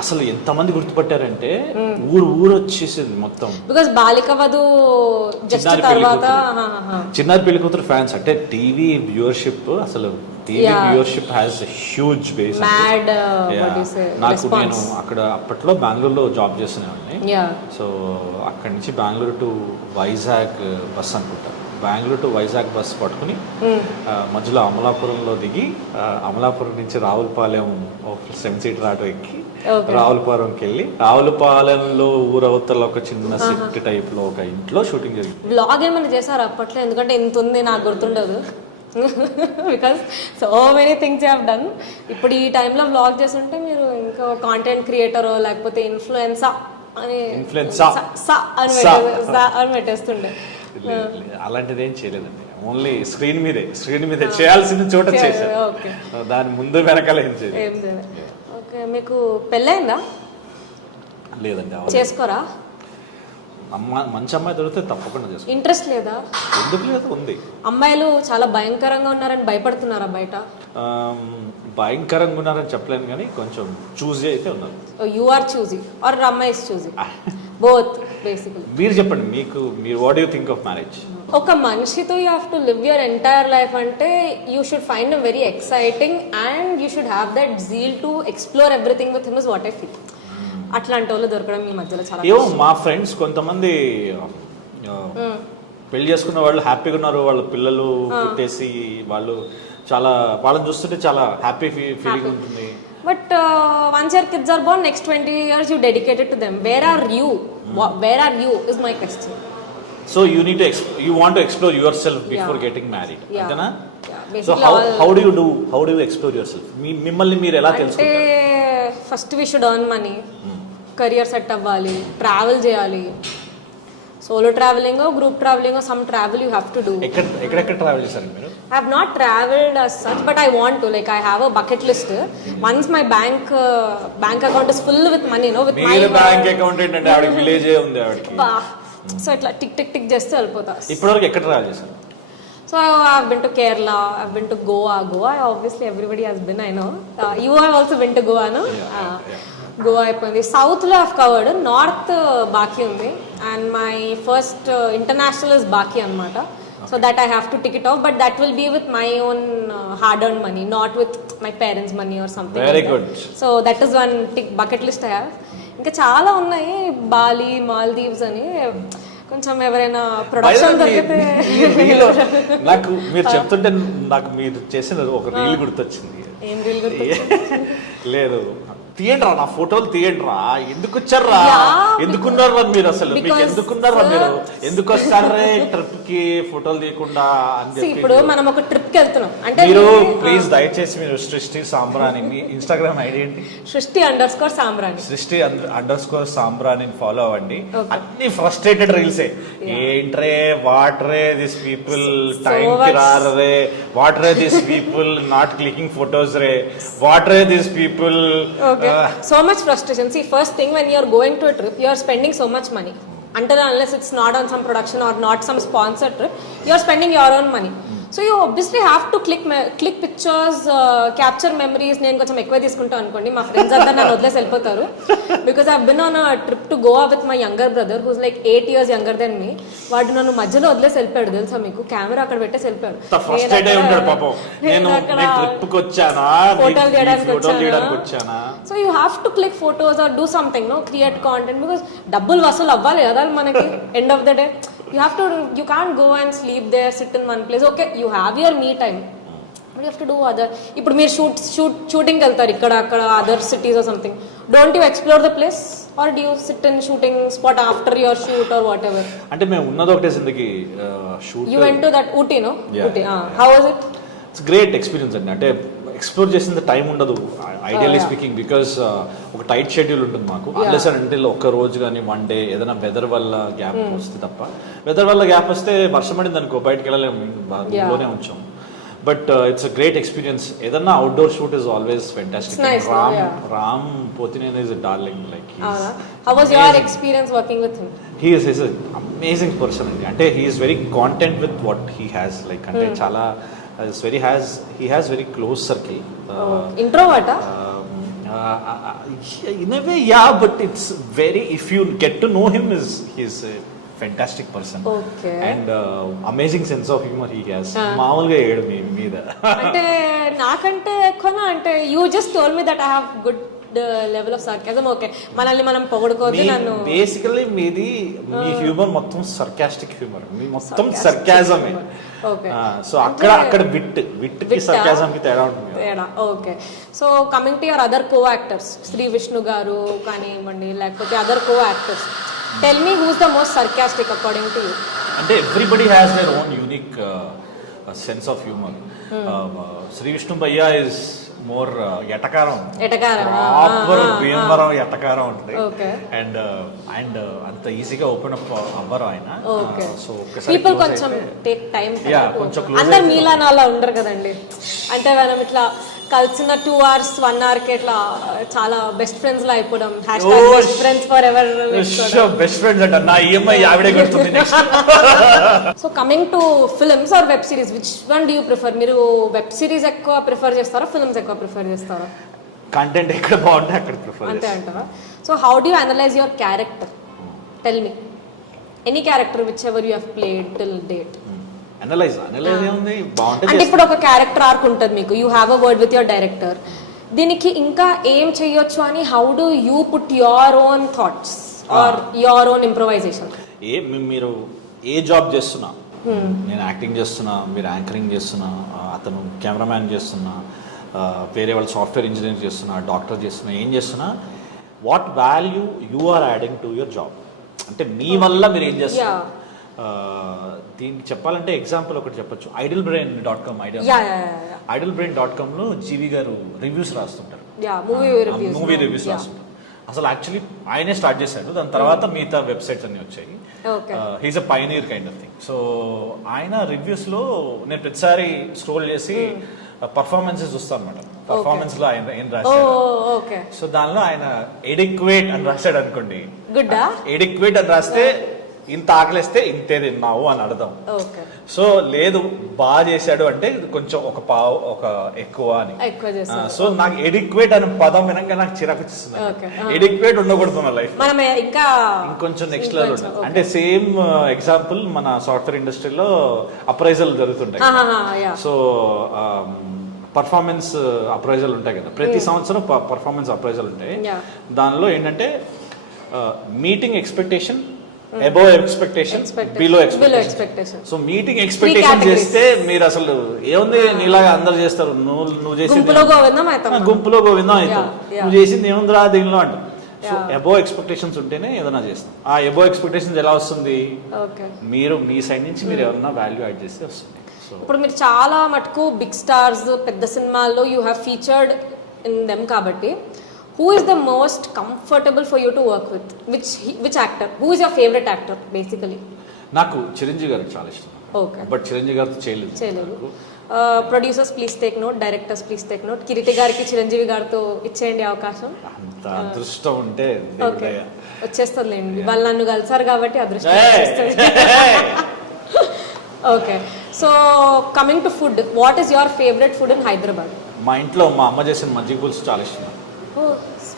అసలు ఎంతమంది గుర్తుపట్టారంటే ఊరు వచ్చేసింది మొత్తం. బికాస్ బాలిక వధు జస్ట్ తర్వాత చిన్నారి పెళ్లి కూతురు ఫ్యాన్స్ అంటే టీవీ వ్యూవర్షిప్, అసలు TV viewership has huge base. నాకు నేను అక్కడ అప్పట్లో బెంగళూరులో జాబ్ చేస్తున్నాను. సో అక్కడి నుంచి బెంగళూరు టు వైజాగ్ బస్ అనుకుంటా, బెంగళూరు టు వైజాగ్ బస్ పట్టుకుని మధ్యలో అమలాపురంలో దిగి అమలాపురం నుంచి రావులపాలెం 7 సీటర్ ఆటో ఎక్కి రావులపాలెంకి వెళ్ళి రావులపాలెంలో ఊరవతల ఒక చిన్న సెట్ టైప్ లో ఒక ఇంట్లో షూటింగ్ జరిగింది. బ్లాగ్ ఏమైనా చేశారు అప్పట్లో? ఎందుకంటే ఇంత ఉంది నాకు గుర్తుండదు. Because so many things you have done. ఇప్పుడు ఈ టైంలో వ్లాగ్ చేస్తుంటే మీరు ఇంకా కాంటెంట్ క్రియేటర్ లేకపోతే ఇన్ఫ్లుయెన్సా అని పెట్టేస్తుండే. అలాంటిది ఏం చేయలేదండి, ఓన్లీ స్క్రీన్ మీదే చేయాల్సిన చోట చేశాను. దాని ముందు వెనకాల ఏం చేయలేదు. ఓకే. మీకు పెళ్ళైందా? లేదండి. చేసుకోరా? మంచి అమ్మాయి దొరికితే తప్పకుండా చేసుకో. ఇంట్రెస్ట్ లేదా? ఎందుకు లేదు, ఉంది. అమ్మాయిలు చాలా భయంకరంగా ఉన్నారని భయపడుతున్నారా బయట? భయంకరంగా ఉన్నారని చెప్పలేను కానీ కొంచెం చూజీ అయితే ఉన్నారు. యు ఆర్ చూజీ ఆర్ అమ్మాయి ఇస్ చూజీ? Both basically. మీరు చెప్పండి, మీరు what you think of marriage? ఒక మనిషితో you have to live your entire life అంటే you should find a very exciting and you should have that zeal to explore everything with him is what I feel. అట్లాంటి వాళ్ళు దొరకడం ఈ మధ్యలో చాలా. ఏమో మా ఫ్రెండ్స్ కొంతమంది పెళ్లి చేసుకున్న వాళ్ళు హ్యాపీగా ఉన్నారు, వాళ్ళ పిల్లలు పుట్టేసి వాళ్ళని చూస్తుంటే చాలా హ్యాపీ ఫీలింగ్ ఉంటుంది. But once your kids are born, next 20 years you dedicated to them. Where are you is my question. So you want to explore yourself before getting married. అంతేనా? So how do you explore yourself? మిమ్మల్ని మీరు ఎలా తెలుసుకుంటారు? First we should earn money. Career set అవ్వాలి, ట్రావెల్ చేయాలి. Solo travelling, group travelling, some travel you have to do. ఎక్కడెక్కడ ట్రావెల్ చేశారు మీరు? I have not traveled as such, but I want to. Like I have a bucket list. Once my bank account is full with money, with my bank account ఏంటంటే ఆవిడకి విలేజ్ ఉంది ఆవిడకి. సో ఇట్లా టిక్ టిక్ టిక్ చేస్తే వెళ్ళిపోతా. ఇప్పటివరకు ఎక్కడ ట్రావెల్ చేశారు? So I've been to Kerala, I've been to Goa. Obviously everybody has been, I know. You have also been to Goa, no? Goa అయిపోయింది. South లో I've covered, North బాకీ ఉంది, and my first international is బాకీ అన్నమాట. So that I have to tick it off, but that will be with my own hard-earned money, not with my parents' money or something. Very like good. That. So that is one bucket list I have. ఇంకా చాలా ఉన్నాయి, బాలి, మాల్దీవ్స్ అని. కొంచెం ఎవరైనా ప్రొడక్షన్ దొరికితే. నాకు మీరు చెప్తుంటే నాకు మీరు చేసిన ఒక రీల్ గుర్తొచ్చింది. ఏం రీల్ గుర్తొచ్చింది? లేదు, తీయండిరా నా ఫోటోలు తీయండిరా, ఎందుకు వచ్చారా, ఎందుకున్నారా మీరు, అసలు మీకు ఎందుకున్నారా మీరు, ఎందుకు వస్తారే ట్రిప్ కి ఫోటోలు తీయకుండా అని చెప్పి. ఇప్పుడు మనం ఒక ట్రిప్ కి వెళ్తున్నాం అంటే మీరు ప్లీజ్ దయచేసి మీరు సృష్టి సాంబ్రాణి, మీ ఇన్స్టాగ్రామ్ ఐడి ఏంటి? సృష్టి_సాంబ్రాణి. సృష్టి_సాంబ్రాణి ఫాలో అవ్వండి. అన్ని ఫ్రస్ట్రేటెడ్ రీల్సే. ఏంట్రే వాట్రే దిస్ పీపుల్ టైం కి రారే, వాట్రే this people not clicking photos ray, వాట్రే this people. So much frustration. See, first thing, when you're going to a trip, you're spending so much money. Until unless it's not on some production or not some sponsored trip, you're spending your own money. So you obviously have to click pictures, capture memories. నేను కొంచెం ఎక్కువ తీసుకుంటాను అనుకోండి, మా ఫ్రెండ్స్ అంతా నన్ను వదిలేసి వెళ్ళిపోతారు. Because I been on a trip to Goa with my younger brother who's like 8 years younger than me. వాడు నన్ను మధ్యలో వదిలేసి వెళ్ళిపోయాడు తెలుసా మీకు, కెమెరా అక్కడ పెట్టేసి వెళ్ళిపోయాడు. So you have to click photos or do something, no, create content, because డబ్బులు వసూలు అవ్వాలి కదా మనకి. End of the day you can't go and sleep there, sit in one place. Okay, you have your me time, but you have to do other. ఇప్పుడు మీరు షూటింగ్ వెళ్తారు ఇక్కడ అక్కడ other cities or something, don't you explore the place or do you sit in shooting spot after your shoot or whatever? అంటే మేము ఉన్నది ఒకటే జిందగీ shoot. You went to that Ooty, no? Ooty, how was it? It's great experience అండి. అంటే ఎక్స్ప్లోర్ చేసిన టైం ఉండదు ఐడియల్లీ స్పీకింగ్, బికాస్ ఒక టైట్ షెడ్యూల్ ఉంటుంది మాకు. అన్లెస్ అంటే ఒక్క రోజు కానీ వన్ డే ఏదైనా వెదర్ వల్ల గ్యాప్ వస్తే తప్ప. వెదర్ వల్ల గ్యాప్ వస్తే వర్షం పడింది అనుకో బయటకు వెళ్ళలేము, రూమ్లోనే ఉంచాం. But it's a great experience. ఏదన్నా outdoor shoot is always fantastic. Ram Pothineni is darling. Like how was your experience working with him? He is amazing person అండి. అంటే he is very content with what he has. Like అంటే చాలా he has very close circle. Introvert? In a way, yeah, but it's very, if you get to know him, he's a fantastic person. Okay. And amazing sense of humor he has. మామూలుగా ఏడు మీ మీద అంటే నాకంటే ఎక్కువనా? అంటే you just told me that I have good level of sarcasm. Okay, మనల్ని మనం పొగడుకోవద్దు. నన్ను బేసికల్లీ మీ హ్యూమర్ మొత్తం సర్కాస్టిక్ హ్యూమర్, మీ మొత్తం సర్కాజమే. ఓకే, సో అక్కడ విట్ కి సర్కాజం కి తేడా ఉంటుంది. Okay, so coming to your other co actors, Sri Vishnu గారు కానివ్వండి లేకపోతే other co actors, tell me who's the most sarcastic according to you? అంటే everybody has their own unique sense of humour. Sri Vishnu భయ్యా ఇస్ మోర్ ఎటకారం, ప్రాపర్ భీమవరం ఎటకారం ఉంటుంది. అండ్ అంత ఈజీగా ఓపెన్ అప్ అవ్వరు ఆయన. సో పీపుల్ కొంచెం టేక్ టైం. అందరు మీలానా అలా ఉండరు కదండి. అంటే మనం ఇట్లా కలిసిన 2 hours 1 hour కి ఇట్లా చాలా బెస్ట్ ఫ్రెండ్స్ లా అయిపోవడం, best friends for ever. Best friends అంట నా ఈఎంఐ ఆవిడే కడుతుంది next. So coming to films are web series, which one do you prefer? మీరు వెబ్ సిరీస్ ఎక్కువ ప్రిఫర్ చేస్తారా, ఫిల్మ్స్ ఎక్కువ ప్రిఫర్ చేస్తారా? కంటెంట్ ఎక్కడ బాగుంటే అక్కడ ప్రిఫర్ అంతే అంటారా? So how do you analyse your character? Tell me any character which ever you have played till date. Analyse ఏముంది, బాగుంటుంది. అంటే ఇప్పుడు ఒక క్యారెక్టర్ ఆర్క్ ఉంటుంది మీకు, you have a word with your director, దీనికి ఇంకా ఏం చేయొచ్చు అని how do you put your own thoughts or your own improvisation? మీరు ఏ జాబ్ చేస్తున్నా, నేను యాక్టింగ్ చేస్తున్నా, మీరు యాంకరింగ్ చేస్తున్నా, అతను కెమెరామ్యాన్ చేస్తున్నా, వేరే వాళ్ళు సాఫ్ట్వేర్ ఇంజనీర్ చేస్తున్నా, డాక్టర్ చేస్తున్నా, ఏం చేస్తున్నా, what value you are adding to your job. అంటే మీ వల్ల మీరు ఏం చేస్తున్నారు. దీనికి చెప్పాలంటే ఎగ్జాంపుల్ ఒకటి చెప్పొచ్చు. idlebrain.com idlebrain.com లో జీవి గారు రివ్యూస్ రాస్తుంటారు, మూవీ రివ్యూస్ రాస్తుంటారు. అసలు యాక్చువల్లీ ఆయనే స్టార్ట్ చేశాడు, దాని తర్వాత మిగతా వెబ్సైట్స్ అన్ని వచ్చాయి. Okay he's a pioneer kind of thing. So ఆయన రివ్యూస్ లో నేను ప్రతిసారి స్క్రోల్ చేసి పర్ఫార్మెన్సెస్ చూస్తాను అనమాట. పర్ఫార్మెన్స్ లో ఆయన ఏం రాశాడు, ఓకే సో దానిలో ఆయన ఎడిక్వేట్ అని రాశాడు అనుకోండి. గుడ్డా ఎడిక్వేట్ అని రాస్తే ఇంత ఆకలిస్తే ఇంతే తిన్నావు అని అర్థం. ఓకే సో లేదు బాగా చేశాడు అంటే కొంచెం ఒక పావు ఒక ఎక్కువ అని. ఎక్కువ చేస్తాం. సో నాకు ఎడిక్వేట్ అనే పదం వినంగా నాకు చిరాకు వచ్చిస్తుంది. Okay. ఎడిక్వేట్ ఉండకూడదు నా లైఫ్, మనం ఇంకా ఇంకొంచెం నెక్స్ట్ లెవెల్ ఉంటుంది. అంటే సేమ్ ఎగ్జాంపుల్ మన సాఫ్ట్వేర్ ఇండస్ట్రీలో అప్రైజల్ జరుగుతుంటాయి. సో పర్ఫార్మెన్స్ అప్రైజల్ ఉంటాయి కదా, ప్రతి సంవత్సరం పర్ఫార్మెన్స్ అప్రైజల్ ఉంటాయి. దానిలో ఏంటంటే meeting expectation, above expectation, below expectation. So meeting expectation చేస్తే మీరు అసలు ఏముంది నీలాగా అందరు చేస్తారు, నువ్వు చేసింది గుంపులో గోవిందం అవుతావు, నువ్వు చేసింది ఏముందిరా దీనిలో అంట. సో అబోవ్ ఎక్స్పెక్టేషన్స్ ఉంటేనే ఏదైనా చేస్తాం. ఆ అబోవ్ ఎక్స్పెక్టేషన్స్ ఎలా వస్తుంది, మీరు మీ సైడ్ నుంచి మీరు ఏమన్నా వాల్యూ యాడ్ చేస్తే వస్తుంది. ఇప్పుడు మీరు చాలా మటుకు బిగ్ స్టార్స్ పెద్ద సినిమాల్లో you have featured in them కాబట్టి who is the most comfortable for you to work with? Which actor? Who is your favorite actor basically? నాకు చిరంజీవి గారు చాలా ఇష్టం. ఓకే బట్ చిరంజీవి గారితో చేయలేదు. Producers please take note, directors please take note. Kireeti గారికి చిరంజీవి గారితో ఇచ్చేయండి అవకాశం. అంత అదృష్టం ఉంటే ఓకే వచ్చేస్తుందిలేండి, వాళ్ళు నన్ను కలిసారు కాబట్టి అదృష్టం వచ్చేస్తుంది. Okay so coming to food, what is your favourite food in Hyderabad? మా ఇంట్లో మా అమ్మ చేసిన మజ్జిగ పులుసు చాలా ఇష్టం.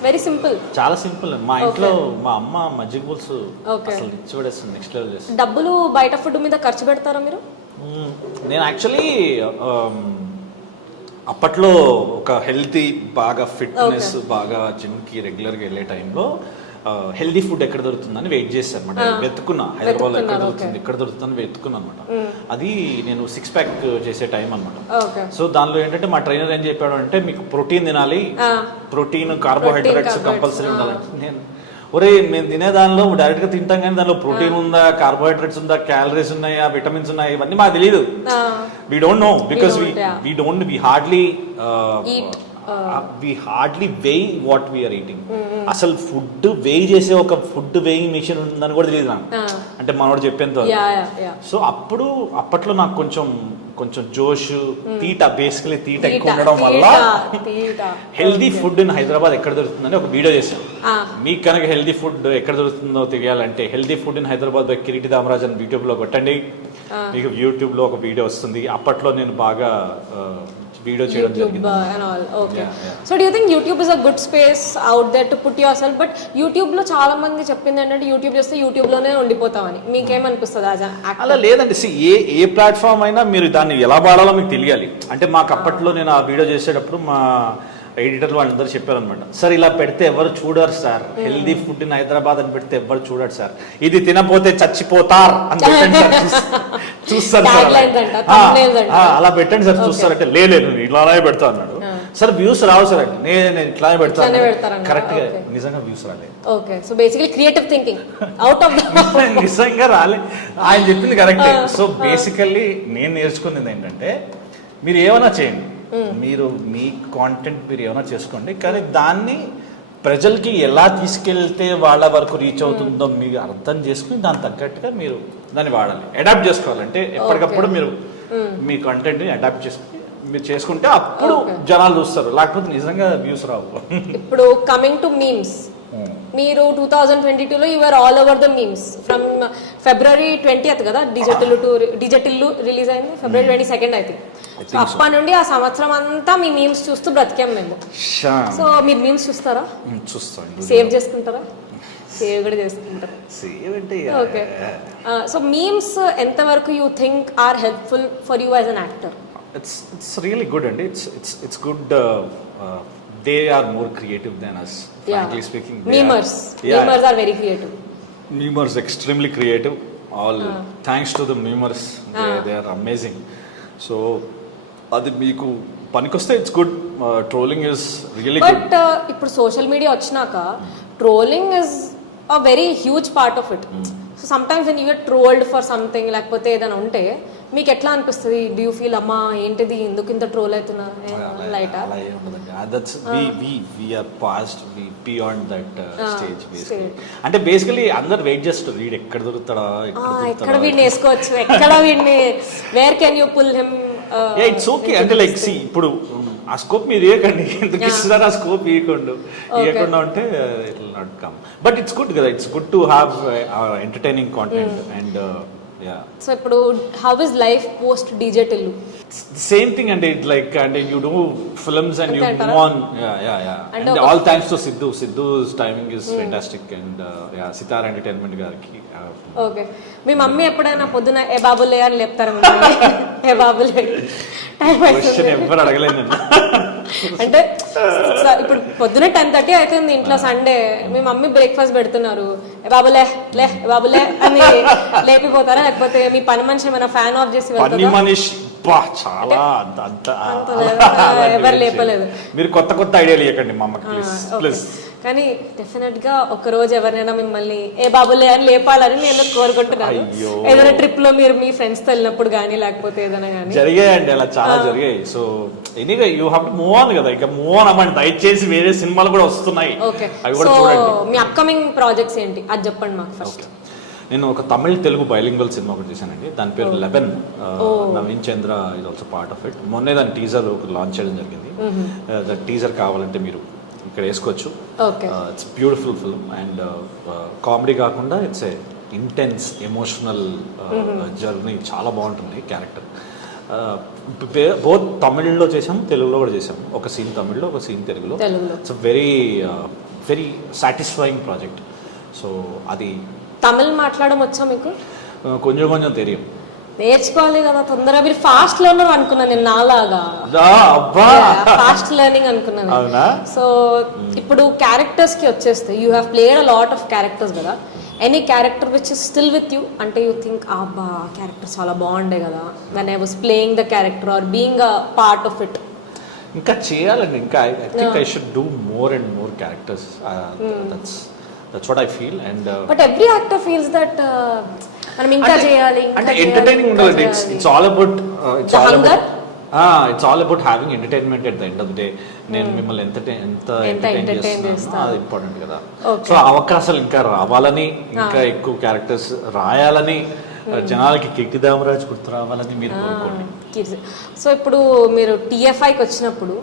వెరీ సింపుల్, చాలా సింపుల్. మా ఇంట్లో మా అమ్మ మజ్జిగ పులుసు అసలు ఇచ్చి పడేస్తుంది, నెక్స్ట్ లెవెల్ చేస్తుంది. డబ్బులు బయట ఫుడ్ మీద ఖర్చు పెడతారా మీరు? నేను యాక్చువల్లీ అప్పట్లో ఒక హెల్తీ బాగా ఫిట్నెస్ బాగా జిమ్కి రెగ్యులర్గా వెళ్ళే టైంలో హెల్దీ ఫుడ్ ఎక్కడ దొరుకుతుందని వెయిట్ చేశాను అనమాట. వెతుకున్నా హైదరాబాద్ ఎక్కడ దొరుకుతుంది, ఎక్కడ దొరుకుతుందని వెతుకున్నా అనమాట. అది నేను 6 ప్యాక్ చేసే టైం అనమాట. సో దానిలో ఏంటంటే మా ట్రైనర్ ఏం చెప్పాడు అంటే మీకు ప్రోటీన్ తినాలి, ప్రోటీన్ కార్బోహైడ్రేట్స్ కంపల్సరీ ఉండాలంటే నేను మేము తినే దానిలో డైరెక్ట్ గా తింటాం కానీ దానిలో ప్రోటీన్ ఉందా, కార్బోహైడ్రేట్స్ ఉందా, క్యాలరీస్ ఉన్నాయా, విటమిన్స్ ఉన్నాయా, ఇవన్నీ మాకు తెలియదు. We don't know because we hardly weigh what we're eating. అసలు ఫుడ్ వెయ్ చేసే ఒక ఫుడ్ వెయింగ్ మిషన్ ఉందని కూడా తెలియదు నాకు, అంటే మనోడు చెప్పేంత. సో అప్పట్లో నాకు కొంచెం జోష్, తీట, బేసికలీ తీట ఎక్కువ ఉండడం వల్ల హెల్దీ ఫుడ్ ఇన్ హైదరాబాద్ ఎక్కడ దొరుకుతుందని ఒక వీడియో చేశాను. మీకు కనుక హెల్దీ ఫుడ్ ఎక్కడ దొరుకుతుందో తెలియాలంటే healthy food in Hyderabad by Kireeti Damaraj అని యూట్యూబ్ లో కొట్టండి, మీకు యూట్యూబ్ లో ఒక వీడియో వస్తుంది. అప్పట్లో నేను బాగా వీడియో చేయడం జరిగింది. So do you think YouTube is a good space out there to put yourself? But YouTube లో చాలా మంది చెప్పింది ఏంటంటే యూట్యూబ్ చేస్తే యూట్యూబ్ లోనే ఉండిపోతామని. మీకేమనిపిస్తుంది? అలా లేదండి. ఏ ప్లాట్ఫామ్ అయినా మీరు దాన్ని ఎలా వాడాలో మీకు తెలియాలి. అంటే మాకు అప్పట్లో నేను ఆ వీడియో చేసేటప్పుడు మా ఎడిటర్లు వాళ్ళందరూ చెప్పారనమాట, సార్ ఇలా పెడితే ఎవరు చూడరు sir, healthy food in Hyderabad అని పెడితే ఎవరు చూడరు సార్, ఇది తినపోతే చచ్చిపోతారు అని పెట్టండి సార్, చూస్తారు సార్, అలా పెట్టండి సార్ చూస్తారంటే లేదు ఇలానే పెడతా అన్నాడు. సార్ వ్యూస్ రావు సార్ అంటే నేను ఇట్లానే పెడతాను. కరెక్ట్ గా నిజంగా వ్యూస్ రాలేదు. Okay so basically creative thinking out of నిజంగా రాలేదు. ఆయన చెప్పింది కరెక్టే. సో బేసికల్లీ నేను నేర్చుకున్నది ఏంటంటే మీరు ఏమైనా చేయండి, మీరు మీ కాంటెంట్ మీరు ఏమైనా చేసుకోండి, కానీ దాన్ని ప్రజలకి ఎలా తీసుకెళ్తే వాళ్ళ వరకు రీచ్ అవుతుందో మీరు అర్థం చేసుకుని దాని తగ్గట్టుగా మీరు దాన్ని వాడాలి, అడాప్ట్ చేసుకోవాలంటే ఎప్పటికప్పుడు మీరు మీ కంటెంట్ ని అడాప్ట్ చేసుకుని మీరు చేసుకుంటే అప్పుడు జనాలు చూస్తారు, లేకపోతే నిజంగా వ్యూస్ రావు. ఇప్పుడు కమింగ్ టు మీమ్స్, మీరు 2022లో you are all over the memes from February 20th కదా డిజిటల్ రిలీజ్ అయింది, ఫిబ్రవరి 22 ఐ థింక్. సో అప్పటి నుండి ఆ సంవత్సరం అంతా మీ మీమ్స్ చూస్తూ బ్రతికాం మేము. సో మీరు మీమ్స్ చూస్తారా? చూస్తాను. సేవ్ చేసుకుంటారా? సేవ్ కూడా చేసుకుంటారా? ఓకే సో మీమ్స్ ఎంత వరకు you think are helpful for you as an actor? It's really good and it's good. They are more creative than us, frankly speaking. Memers are very creative. Memers extremely creative. All thanks to the memers. They are amazing. So adi meeku panikoste it's good. Trolling is really good. But ఇప్పుడు సోషల్ మీడియా వచ్చినాక trolling is a very huge part of it. So sometimes when you get trolled for something లేకపోతే ఏదైనా ఉంటే మీకు ఎట్లా అనిపిస్తుంది? డూ యూ ఫీల్ అమ్మా ఏంటిది ఎందుకు ఇంత ట్రోల్ అవుతున్నా లైటా? అలా ఏం ఉండదండి. That's we are past we beyond that stage basically. అంటే బేసికలీ అందరు వెయిట్ చేస్తారు వీడు ఎక్కడ దొరుకుతాడా ఎక్కడ వీడిని వేసుకోవచ్చు, ఎక్కడ వీడిని where can you pull him. It's okay. అంటే లైక్ సి ఇప్పుడు ఆ స్కోప్ మీరు ఇవ్వకండి, ఎందుకు ఇస్తున్నారు ఆ స్కోప్ ఇవ్వకుండా ఉంటే it will not come. But it's good కదా, it's good to have entertaining content and so ఇప్పుడు how is life post DJ Tillu? Same thing అండి. లైక్ అంటే you do films and you move on. And all thanks to Siddhu's timing is fantastic and Sitar entertainment గారికి. ఓకే, మీ మమ్మీ ఎప్పుడైనా పొద్దున ఏ బాబులే అని లేపుతారా? ఏ బాబులే ఎవరు అడగలేదు. అంటే ఇప్పుడు పొద్దున 10:30 అవుతుంది ఇంట్లో, సండే. మీ మమ్మీ బ్రేక్ఫాస్ట్ పెడుతున్నారు, ఏ బాబులే లే ఏ బాబులే అని లేపిపోతారా? లేకపోతే మీ పని మనిషి ఏమైనా ఫ్యాన్ ఆఫ్ చేసి చాలా ఎవరు లేపలేదు? మీరు కొత్త ఐడియాలు ఇవ్వకండి మా అమ్మకి ప్లీజ్. కానీ డెఫినెట్ గా ఒక రోజు ఎవరైనా మిమ్మల్ని ఏ బాబులే అని లేపాలని నేను కోరుకుంటున్నాను. ఏదైనా ట్రిప్ లో మీరు మీ ఫ్రెండ్స్ తో వెళ్ళినప్పుడు గానీ లేకపోతే ఏదైనా గానీ జరిగాయండి, అలా చాలా జరిగాయి. So anyway you have to move on కదా, ఇక మూవ్ ఆన్ అవ్వండి దయచేసి. వేరే సినిమాలు కూడా వస్తున్నాయి, అవి కూడా చూడండి. మీ అప్కమింగ్ ప్రాజెక్ట్స్ ఏంటి అది చెప్పండి మాకు ఫస్ట్. నేను ఒక తమిళ తెలుగు బైలింగ్వల్ సినిమా ఒకటి చేశానండి, దాని పేరు 11. Naveen Chandra is also part of it. మొన్నే దాని టీజర్ లాంచ్ చేయడం జరిగింది. ద టీజర్ కావాలంటే మీరు ఇక్కడ వేసుకోవచ్చు. It's beautiful film and comedy కాకుండా it's a intense emotional journey. చాలా బాగుంటుంది క్యారెక్టర్. బోత్ తమిళ్లో చేసాము, తెలుగులో కూడా చేసాము. ఒక సీన్ తమిళ్లో, ఒక సీన్ తెలుగులో. It's very very satisfying project. So అది తమిళ్ మాట్లాడడం వచ్చా మీకు? కొంచెం తెలియం, నేర్చుకోవాలి కదా తొందరగా. మీరు ఫాస్ట్ లెర్నర్ అనుకున్నాను నేను, నాలాగా ఫాస్ట్ లెర్నింగ్ అనుకున్నాను. సో ఇప్పుడు క్యారెక్టర్స్ కి వచ్చేస్తే you have played a lot of characters కదా. Any character which is still with you అంటే యూ థింక్ అబ్బా క్యారెక్టర్ చాలా బాగుండే కదా when I was playing the character or being a part of it? ఇంకా చేయాలండి, ఇంకా I think I should do more and more characters. That's what I feel and but every actor feels that మనం ఇంకా చేయాలి. అంటే ఎంటర్టైనింగ్ ఉండదు. It's all about it's all about having entertainment at the end of the day. నేను మిమ్మల్ని ఎంత ఎంటర్టైన్ చేస్తాను, అది ఇంపార్టెంట్ కదా. సో అవకాశాలు ఇంకా రావాలని, ఇంకా ఎక్కువ క్యారెక్టర్స్ రాయాలని, జనాలకి కిట్టి దామరాజ్ గుర్తు రావాలని మీరు కోరుకోండి. సో ఇప్పుడు మీరు TFIకి వచ్చినప్పుడు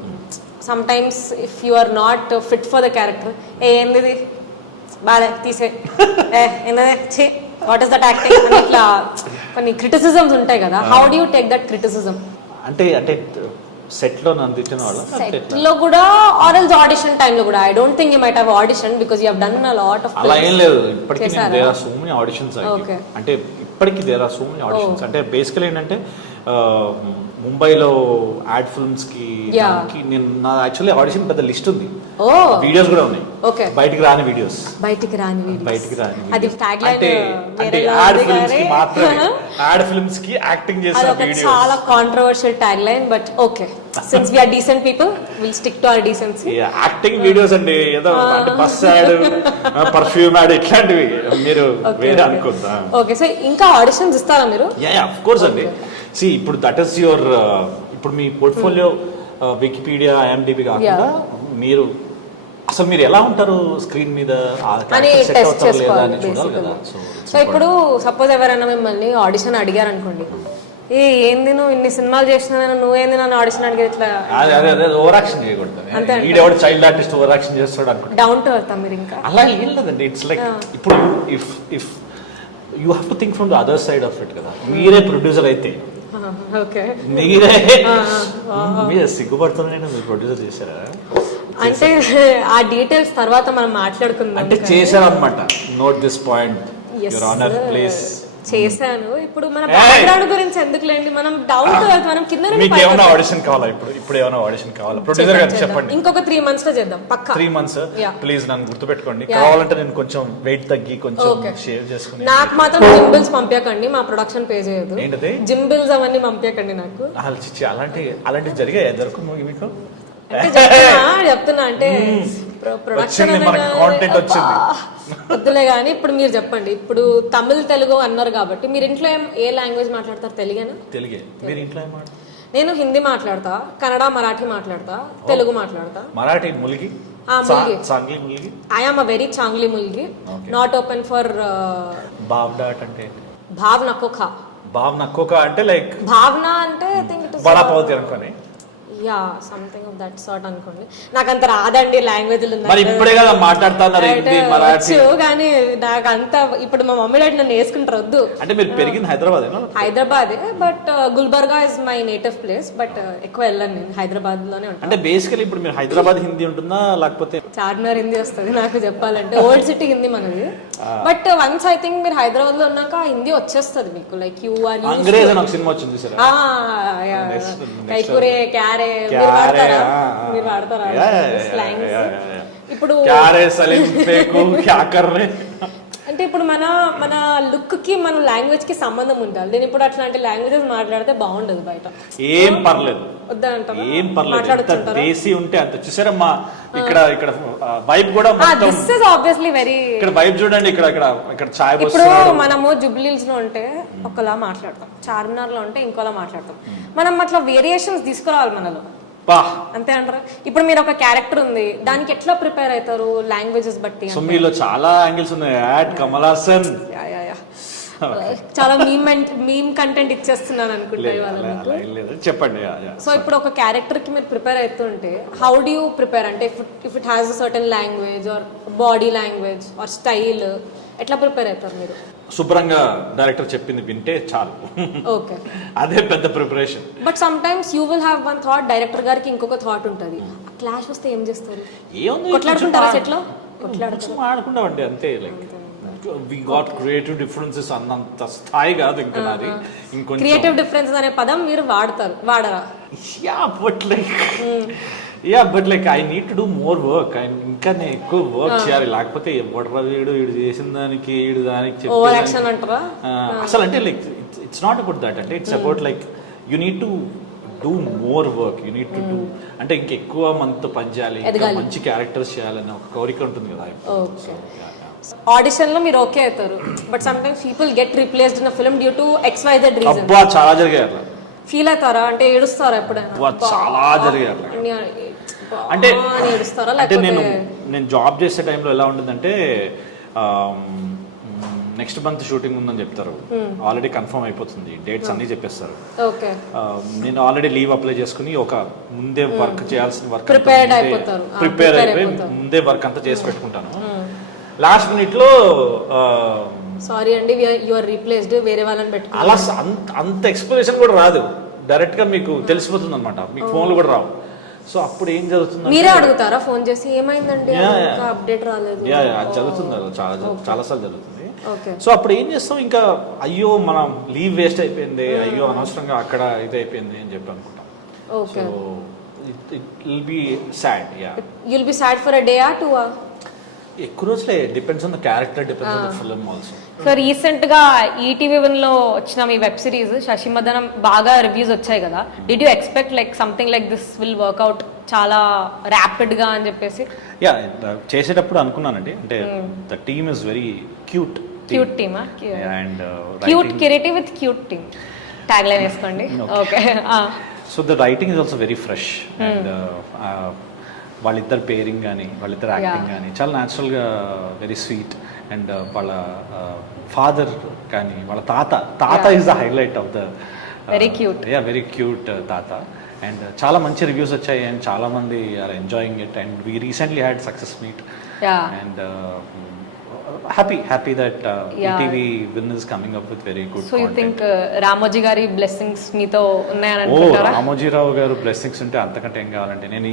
sometimes if you are not fit for the character, ఏంది బాలే తీసే వాట్ ఇస్ దట్ యాక్టింగ్ అని ఇట్లా కొన్ని క్రిటిసిజమ్స్ ఉంటాయి కదా. How do you take that criticism? అంటే సెట్ లో నన్ను తిట్టిన వాళ్ళ సెట్ లో కూడా ఆర్ ఎల్స్ ఆడిషన్ టైం లో కూడా? I don't think you might have audition because you have done a lot of. అలా ఏం లేదు, ఇప్పటికీ there are so many auditions. అంటే ఇప్పటికీ there are so many auditions. అంటే బేసికల్ ఏంటంటే ముంబైలో యాడ్ ఫిల్మ్స్ కి నేను నా యాక్చువల్లీ ఆడిషన్ పెద్ద లిస్ట్ ఉంది, వీడియోస్ కూడా ఉన్నాయి. బయటికి రాని వీడియోస్ అది అంటే యాడ్ ఫిల్మ్స్ కి మాత్రమే, యాడ్ ఫిల్మ్స్ కి యాక్టింగ్ చేసే వీడియోస్. చాలా controversial tag line but okay, since we are decent people will stick to our decency. Acting videos అండి, ఏదో అంటే బస్ యాడ్, పర్ఫ్యూమ్ యాడ్ ఇట్లాంటివి మీరు వేరే అనుకుందా. ఓకే, సో ఇంకా ఆడిషన్స్ ఇస్తారా మీరు? యా ఆఫ్ కోర్స్ అండి. సి ఇప్పుడు దట్ ఈస్ యువర్ ఇప్పుడు మీ పోర్ట్ఫోలియో వికీపీడియా, IMDb కాకుండా మీరు అసలు మీరు ఎలా ఉంటారు స్క్రీన్ మీద చూడాలి కదా. సో ఇప్పుడు సపోజ్ ఎవరైనా మిమ్మల్ని ఆడిషన్ అడిగారు అనుకోండి, ఏంది నువ్వు ఇన్ని సినిమాలు చేసినా నువ్వేంది నన్ను ఆడిషన్ అడిగేది ఇట్లా ఓవర్ యాక్షన్ చేయకూడదు. ఈడెవడు చైల్డ్ ఆర్టిస్ట్ ఓవర్ యాక్షన్ చేస్తాడు అనుకుంటా. డౌన్ టు ఎర్త్ మీరు ఇంకా అలా ఏం లేదండి. ఇట్స్ లైక్ ఇప్పుడు if you have to think from the other side of it కదా. మీరే ప్రొడ్యూసర్ అయితే మీరే సిగ్గుపడుతున్నాయి, మీరు ప్రొడ్యూసర్ చేశారా అంటే ఆ డీటెయిల్స్ తర్వాత మనం మాట్లాడుకుందాం. అంటే చేశారన్నమాట. Note this point your honour please. చేశాను. ఇప్పుడు మన బ్యాక్గ్రౌండ్ గురించి ఎందుకులేండి, మనం డౌన్ టు ఎర్త్, మనం కింద. మీకు ఏమైనా ఆడిషన్ కావాలా? ఇప్పుడు ఏమైనా ఆడిషన్ కావాలా? ప్రొడ్యూసర్ గారు చెప్పండి. ఇంకొక 3 months లో చేద్దాం పక్కా. 3 months ప్లీజ్ నన్ను గుర్తుపెట్టుకోండి. కావాలంటే నేను కొంచెం వెయిట్ తగ్గి కొంచెం షేర్ చేసుకుని. నాకు మాత్రం జిమ్ బిల్స్ పంపించకండి, మా ప్రొడక్షన్ పే చేయదు. ఏంటది జిమ్ బిల్స్ అవన్నీ పంపించకండి నాకు. అలాంటి జరిగాయి దొరకు మీకు చెప్తున్నా అంటే ప్రొడక్షన్ కాంటెంట్ వచ్చింది. వద్దులే కానీ ఇప్పుడు మీరు చెప్పండి. ఇప్పుడు తమిళ్ తెలుగు అన్నారు కాబట్టి మీరు ఇంట్లో ఏ లాంగ్వేజ్ మాట్లాడతారు? తెలుగేనా? తెలుగే. మీరు ఇంట్లో ఏం మాట్లాడతారు? నేను హిందీ మాట్లాడతా, కన్నడ, మరాఠీ మాట్లాడతా, తెలుగు మాట్లాడతా. మరాఠీ ములిగి చాంగ్లీ ములిగి. ఐ ఆమ్ అ వెరీ చాంగ్లీ ముల్గి, నాట్ ఓపెన్ ఫర్ బావ్ డాట్ అంటే భావ్ నకోఖా. భావ్ నక్కోక అంటే లైక్ భావన అంటే ఐ థింక్ ఇట్ ఇస్ బడా పౌతి అనుకోని. Yeah something of that sort అనుకోండి. నాకు అంత రాదండి లాంగ్వేజ్లు. మరి ఇప్పుడే కదా మాట్లాడుతున్నారు హిందీ మరాఠీ. కానీ నాకు అంత ఇప్పుడు మా మమ్మీ డాడీ నన్ను వేసుకుంటారు వద్దు. అంటే మీరు పెరిగింది హైదరాబాద్? హైదరాబాదే, but Gulbarga is my native place. But ఎక్కువ వెళ్ళను, నేను హైదరాబాద్ లోనే ఉంటాను. అంటే బేసికలీ ఇప్పుడు మీరు హైదరాబాద్ హిందీ ఉంటుందా లేకపోతే? చార్మినార్ హిందీ వస్తుంది నాకు చెప్పాలంటే, ఓల్డ్ సిటీ హిందీ మనది. బట్ వన్స్ ఐ థింక్ మీరు హైదరాబాద్ లో ఉన్నాక హిందీ వచ్చేస్తుంది మీకు. లైక్ యూ ఆర్ అంగ్రేజ్ అని ఒక సినిమా వచ్చింది సార్. కైకూరే క్యారే మీరు వాడతారా? మీరు వాడతారా స్లాంగ్స్? ఇప్పుడు అంటే ఇప్పుడు మన లుక్ కి మన లాంగ్వేజ్ కి సంబంధం ఉండాలి. నేను ఇప్పుడు అట్లాంటి లాంగ్వేజెస్ మాట్లాడితే బాగుండదు బయట. ఏం పర్లేదు, వద్దంటారా? ఏం పర్లేదు. దేశీ ఉంటే అంత. చూసారమ్మా ఇక్కడ ఇక్కడ వైబ్ కూడా దిస్ ఇస్ ఆబ్వియస్లీ వెరీ. ఇక్కడ వైబ్ చూడండి. ఇక్కడ ఇక్కడ ఇక్కడ చాయ్. ఇప్పుడు మనము జుబ్లీహిల్స్ లో ఉంటే ఒకలా మాట్లాడతాం, చార్మినార్ లో ఉంటే ఇంకోలా మాట్లాడతాం. మనం అట్లా వేరియేషన్స్ తీసుకురావాలి మనలో, అంతే అంటారా? ఇప్పుడు మీరు ఒక క్యారెక్టర్ ఉంది, దానికి ఎట్లా ప్రిపేర్ అవుతారు లాంగ్వేజెస్ బట్టి? సో మీలో చాలా యాంగిల్స్ ఉన్నాయి. యాడ్ కమల్ హాసన్ చాలా మీమ్ కంటెంట్ ఇచ్చేస్తున్నాను అనుకుంటా చెప్పండి. సో ఇప్పుడు ఒక క్యారెక్టర్ కి మీరు ప్రిపేర్ అవుతుంటే హౌ డు యూ ప్రిపేర్? అంటే if it has a certain language or body language or style, ఎట్లా ప్రిపేర్ అవుతారు మీరు? శుభ్రంగా డైరెక్టర్ చెప్పింది వింటే చాలు. ఓకే, అదే పెద్ద preparation. But some times you will have one thought, director గారికి ఇంకొక థాట్ ఉంటుంది. క్లాష్ వస్తే ఏం చేస్తారు? కొట్లాడుకుంటారా సెట్ లో? ఆడుకుంటామండి అంతే. Like we got creative differences అన్నంత స్థాయి కాదు ఇంకా నాది. ఇంకొంచెం క్రియేటివ్ డిఫరెన్సెస్ అనే పదం మీరు వాడరా? But like I need to do more work. ఇంకా నేను ఎక్కువ వర్క్ చేయాలి. లేకపోతే ఎవడరా వీడు చేసిన దానికి వీడు దానికి అసలు అంటే like it's not about that. అంటే it's about like you need to do more work. You need to do అంటే ఇంకెక్కువ మనతో పని చేయాలి, మంచి క్యారెక్టర్స్ చేయాలని ఒక కోరిక ఉంటుంది కదా. ఆడిషన్ లో మీరు ఓకే అవుతారు, but some times people get replaced in film due to XYZ reason. అబ్బా చాలా జరిగాయి. ఫీల్ అవుతారా? అంటే ఏడుస్తారా ఎప్పుడైనా? చాలా జరిగాయి. అంటే ఏడుస్తారా? అంటే నేను జాబ్ చేసే టైంలో ఎలా ఉంటుందంటే నెక్స్ట్ మంత్ షూటింగ్ ఉందని చెప్తారు, ఆల్రెడీ కన్ఫర్మ్ అయిపోతుంది, డేట్స్ అన్ని చెప్పేస్తారు. నేను ఆల్రెడీ లీవ్ అప్లై చేసుకుని ఒక ముందే వర్క్ చేయాల్సిన వర్క్ ప్రిపేర్ అయిపోయి ముందే వర్క్ అంతా చేసి పెట్టుకుంటాను. లాస్ట్ మినిట్ లో సారీ అండి యు ఆర్ రీప్లేస్డ్, వేరే వాళ్ళని పెట్టుకో అలా అంత ఎక్స్ప్లెనేషన్ కూడా రాదు. డైరెక్ట్ గా మీకు తెలిసిపోతుంది అనమాట, మీకు ఫోన్లు కూడా రావు. సో అప్పుడు ఏం జరుగుతుంది? మీరే అడుగుతారా ఫోన్ చేసి ఏమైందండి అప్డేట్ రాలేదు? అది జరుగుతుంది, చాలా సార్లు జరుగుతుంది. సో అప్పుడు ఏం చేస్తాం, ఇంకా అయ్యో మన లీవ్ వేస్ట్ అయిపోయింది, అయ్యో అనవసరంగా అక్కడ ఇది అయిపోయింది అని చెప్పి అనుకుంటాం. So it will be sad. You'll be sad for a day or 2 ఎక్కువ రోజులే. Depends on the character, depends on the film also. So recent గా ETV1 లో వచ్చిన మీ వెబ్ సిరీస్ శశిమదనం బాగా రివ్యూస్ వచ్చాయి కదా. Did you expect like something like this will work out చాలా ర్యాపిడ్ గా అని చెప్పేసి? చేసేటప్పుడు అనుకున్నానండి. అంటే the team is very cute team and cute creative with cute team tag line వేసుకోండి. Okay, so the writing is also very fresh and వాళ్ళిద్దరు పేరింగ్ కానీ వాళ్ళిద్దరు యాక్టింగ్ కానీ చాలా న్యాచురల్గా వెరీ స్వీట్. అండ్ వాళ్ళ ఫాదర్ కానీ వాళ్ళ తాత is the highlight of the very cute. Very cute తాత. అండ్ చాలా మంచి రివ్యూస్ వచ్చాయి అండ్ చాలా మంది are enjoying it. And we recently had success meet and happy that ETV win is coming up with very good. So you think Ramoji గారి బ్లెస్సింగ్స్ మీతో ఉన్నాయని అనుకుంటారా? రామోజీరావు గారు బ్లెస్సింగ్స్ ఉంటే అంతకంటే ఏం కావాలంటే. నేను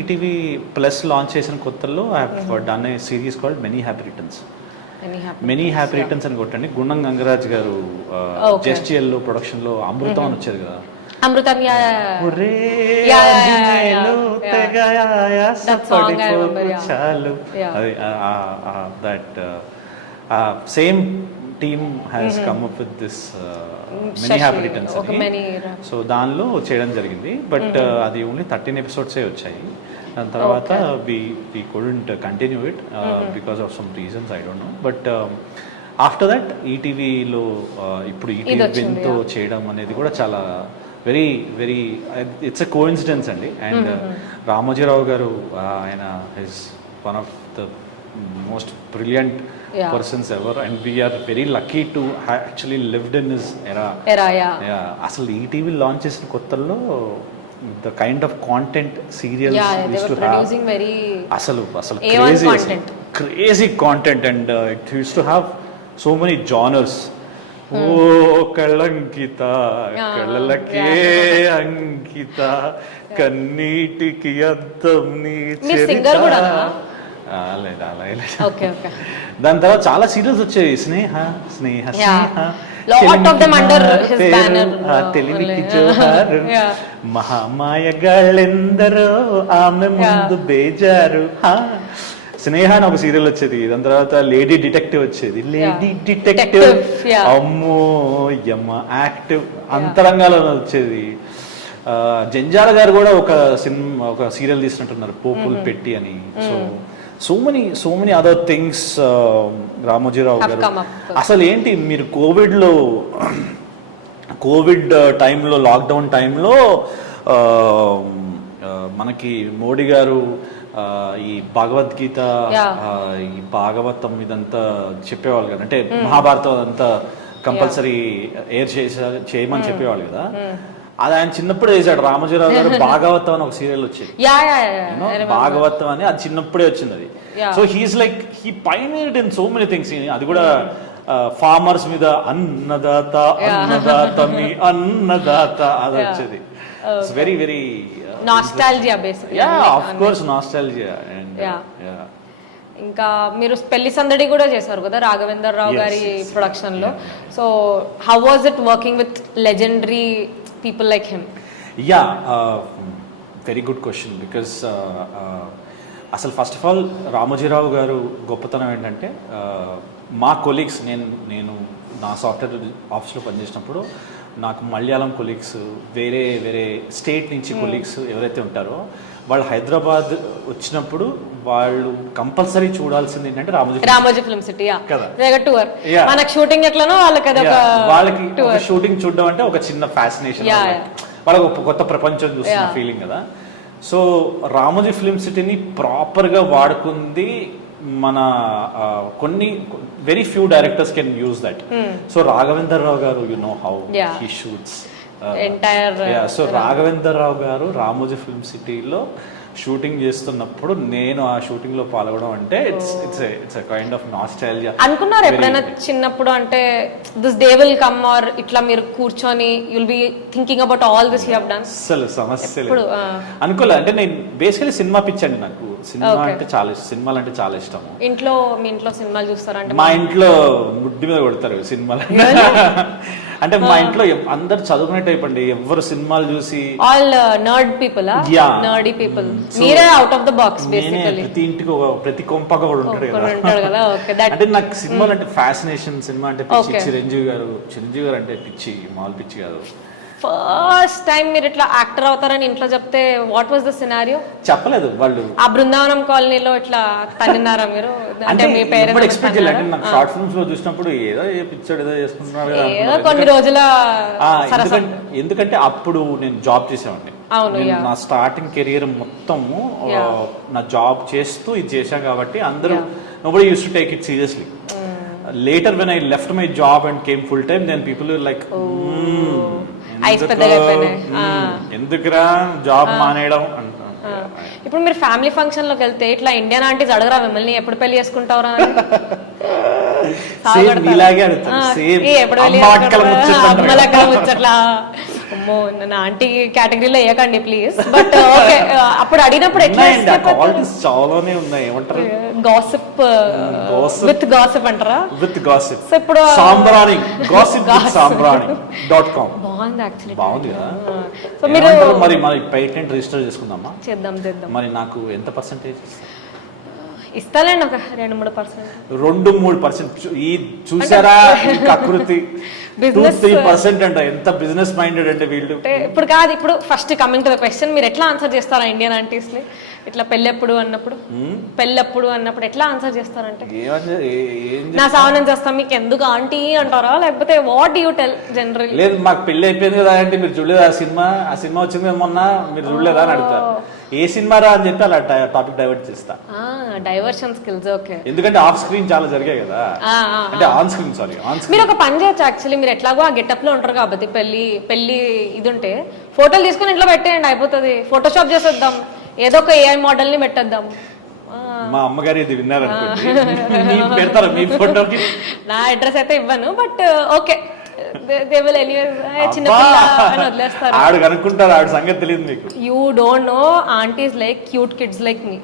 ETV ప్లస్ లాంచ్ చేసిన కొత్తల్లో I have done a series called many happy returns. Many happy returns అని కొట్టండి. గుండం గంగరాజ్ గారు జెస్టిఎల్ లో ప్రొడక్షన్ లో అమృతం అని వచ్చేది కదా. అమృతం that same team has come up with this many happy returns అని. సో దానిలో చేయడం జరిగింది. బట్ అది ఓన్లీ 13 ఎపిసోడ్సే వచ్చాయి. దాని తర్వాత we couldn't continue it because of some reasons, I don't know. But after that ఈటీవీలో ఇప్పుడు ఈటీవీ విన్తో చేయడం అనేది కూడా చాలా very very it's a coincidence అండి. అండ్ రామోజీరావు గారు ఆయన is one of the most brilliant persons ever, and we are very lucky to actually lived in his ఎరా. అసలు ఈటీవీ లాంచ్ చేసిన కొత్తల్లో the kind of content serials అసలు crazy content, and it use to have so many genres. ఓ కళంకిత కళలకే అంకిత కన్నీటికి అద్దం నీ చరిత. దాని తర్వాత చాలా సీరియల్స్ వచ్చాయి, స్నేహ స్నేహ తెలివికి జోహారు, మహామాయగాళ్ళెందరో ఆమె ముందు బేజారు. స్నేహ అని ఒక సీరియల్ వచ్చేది, దాని తర్వాత లేడీ డిటెక్టివ్ వచ్చేది. లేడీ డిటెక్టివ్ అమ్మో యమ్మ యాక్టివ్ అంతరంగాలో వచ్చేది. జంజాల గారు కూడా ఒక సీరియల్ తీసినట్టున్నారు, పోపులు పెట్టి అని. So many other things Ramoji Rao గారు. అసలు ఏంటి మీరు కోవిడ్ టైంలో, లాక్డౌన్ టైంలో మనకి మోడీ గారు ఈ భగవద్గీత, ఈ భాగవతం ఇదంతా చెప్పేవాళ్ళు కదా, అంటే మహాభారతం అంతా కంపల్సరీ చేయమని చెప్పేవాళ్ళు కదా. అది ఆయన చిన్నప్పుడే చేశాడు రామోజీరావు గారు. భాగవతం అని ఒక సీరియల్ వచ్చేది, భాగవతం అని, అది చిన్నప్పుడే వచ్చింది అది. So he's like he pioneered in so many things. అది కూడా ఫార్మర్స్ మీద అన్నదాత అన్నదాతమి అన్నదాత అది వచ్చేది. It's very very nostalgia basically. Yeah, of course nostalgia. And ఇంకా మీరు పెళ్లి సందడి కూడా చేశారు కదా రాఘవేందర్ రావు గారి ప్రొడక్షన్ లో. So how was it working with legendary people like him? Very good question. Because అసలు ఫస్ట్ ఆఫ్ ఆల్ రామోజీరావు గారు గొప్పతనం ఏంటంటే, మా కొలీగ్స్, నేను నా సాఫ్ట్వేర్ ఆఫీస్లో పనిచేసినప్పుడు నాకు మలయాళం కొలీగ్స్, వేరే వేరే స్టేట్ నుంచి కొలీగ్స్ ఎవరైతే ఉంటారో వాళ్ళు హైదరాబాద్ వచ్చినప్పుడు వాళ్ళు కంపల్సరీ చూడాల్సింది ఏంటంటే రామోజీ ఫిల్మ్ సిటీ కదా. మనకి షూటింగ్ ఎట్లనో వాళ్ళకి షూటింగ్ చూడడం అంటే ఒక చిన్న ఫ్యాసినేషన్, వాళ్ళకి ఒక కొత్త ప్రపంచం చూస్తున్న ఫీలింగ్ కదా. సో రామోజీ ఫిల్మ్ సిటీని ప్రాపర్గా వాడుకుంది మన కొన్ని very few directors can use that. So Raghavendra Rao గారు, you know how he shoots entire. So Raghavendra Rao గారు రామోజీ ఫిల్మ్ సిటీలో షూటింగ్ చేస్తున్నప్పుడు నేను ఆ షూటింగ్ లో పాల్గొనడం అంటే ఇట్స్ కైండ్ ఆఫ్ నాస్టాల్జియా. అనుకున్నారు ఎప్పుడైనా చిన్నప్పుడు అంటే this day will come, or ఇట్లా మీరు కూర్చొని you'll be thinking about all this you have done? అసలు సమస్య లేదు, అనుకోలే. అంటే నేను బేసికలీ సినిమా పిచ్చండి, నాకు సినిమా అంటే చాలా ఇష్టం, సినిమాలు అంటే చాలా ఇష్టం. మీ ఇంట్లో సినిమాలు చూస్తారంటే? మా ఇంట్లో ముడ్డి మీద కొడతారు సినిమాలు అంటే. మా ఇంట్లో అందరు చదువుకునే టైప్ అండి, ఎవరు సినిమాలు చూసి ఆల్ నర్డ్ పీపుల్, నర్డీ పీపుల్. మీరే out of the box basically. ప్రతి ఇంటికి ప్రతి కొంపగా కూడా ఉంటాడు కదా. అంటే నాకు సినిమాలు అంటే ఫ్యాసినేషన్, సినిమా అంటే పిచ్చి. చిరంజీవి గారు అంటే పిచ్చి, మామూలు పిచ్చి కాదు. ఫస్ట్ టైం మీరు ఇట్లా యాక్టర్ అవుతారని ఇంట్లో చెప్తే వాట్ వాజ్ ద సినారియో? చెప్పలేదు వాళ్ళు. ఆ బృందావనం కాలనీలో ఇట్లా తన్నినారా మీరు? అంటే మీ పేరెంట్స్ ఎక్స్పెక్ట్ చేయాలి. అంటే నాకు షార్ట్ ఫిల్మ్స్ లో చూసినప్పుడు ఏదో పిక్చర్ ఏదో చేసుకుంటున్నారు ఏదో కొన్ని రోజుల. ఎందుకంటే అప్పుడు నేను జాబ్ చేసేవాడిని. నా స్టార్టింగ్ కెరియర్ మొత్తము నా జాబ్ చేస్తూ ఇది చేశాను కాబట్టి అందరూ nobody used to take it seriously. Later when I left my job and came full time, then people were like, ఎందుకురా జాబ్ మానేయడం అంటారు. ఇప్పుడు మీరు ఫ్యామిలీ ఫంక్షన్ లోకి వెళ్తే ఇట్లా ఇండియన్ ఆంటీస్ అడగరా మిమ్మల్ని ఎప్పుడు పెళ్లి చేసుకుంటావురా అని? ముచ్చట్లా అమ్మో నా ఆంటీ కేటగిరీలో వేయకండి ప్లీజ్. బట్ ఓకే, అప్పుడు అడిగినప్పుడు ఎట్లా? చాలానే ఉన్నాయి, ఏమంటారు, గాసిప్ విత్ గాసిప్ అంటారా? With gossip. సో ఇప్పుడు సాంబ్రాణి, గాసిప్ విత్ సాంబ్రాణి.com బాగుంది యాక్చువల్లీ, బాగుంది కదా. సో మీరు మరి పేటెంట్ రిజిస్టర్ చేసుకుందామా? చేద్దాం. మరి నాకు ఎంత పర్సెంటేజ్? ఇస్తాలేండి ఒక 2-3%. 2-3% ఈ చూసారా ఈ కకృతి. Business- 2-3% అంట. ఎంత బిజినెస్ మైండెడ్ అంటే వీళ్ళు. అంటే ఇప్పుడు కాదు, ఇప్పుడు first coming to the question, మీరు ఎట్లా ఆన్సర్ చేస్తారా ఇండియన్ ఆంటీస్ని ఇట్లా పెళ్ళెప్పుడు అన్నప్పుడు ఎట్లా ఆన్సర్ చేస్తారంటే, నా సావనం చేస్తాం మీకు ఎందుకు ఆంటీ అంటారా, లేకపోతే వాట్ యూ టెల్ జనరల్? లేదు మాకు పెళ్లి అయిపోయింది కదా అంటే మీరు చూడలేదా ఆ సినిమా వచ్చింది మొన్న మీరు చూడలేదా అని అడుగుతారు. ఏ సినిమా రా అని చెప్పి అలా టాపిక్ డైవర్ట్ చేస్తా. Diversion skills. ఓకే, ఎందుకంటే ఆఫ్ స్క్రీన్ చాలా జరిగాయి కదా, అంటే ఆన్ స్క్రీన్ మీరు ఒక పని చేయొచ్చు యాక్చువల్లీ, మీరు ఎట్లాగో ఆ గెటప్ లో ఉంటారు కాబట్టి పెళ్లి ఇది ఉంటే ఫోటోలు తీసుకుని ఇంట్లో పెట్టేయండి, అయిపోతుంది. ఫోటోషాప్ చేసేద్దాం, ఏదో ఒక ఏఐ మోడల్ ని పెట్టేద్దాం. మా అమ్మగారు ఇది విన్నారనుకోండి పెడతారా మీ ఫోటోకి? నా అడ్రస్ అయితే ఇవ్వను, but okay they will anyways. చిన్నపిల్ల అని వదిలేస్తారు. ఆడు కనుక్కుంటారు, ఆవిడ సంగతి తెలియదు మీకు. You don't know aunties like cute kids like me.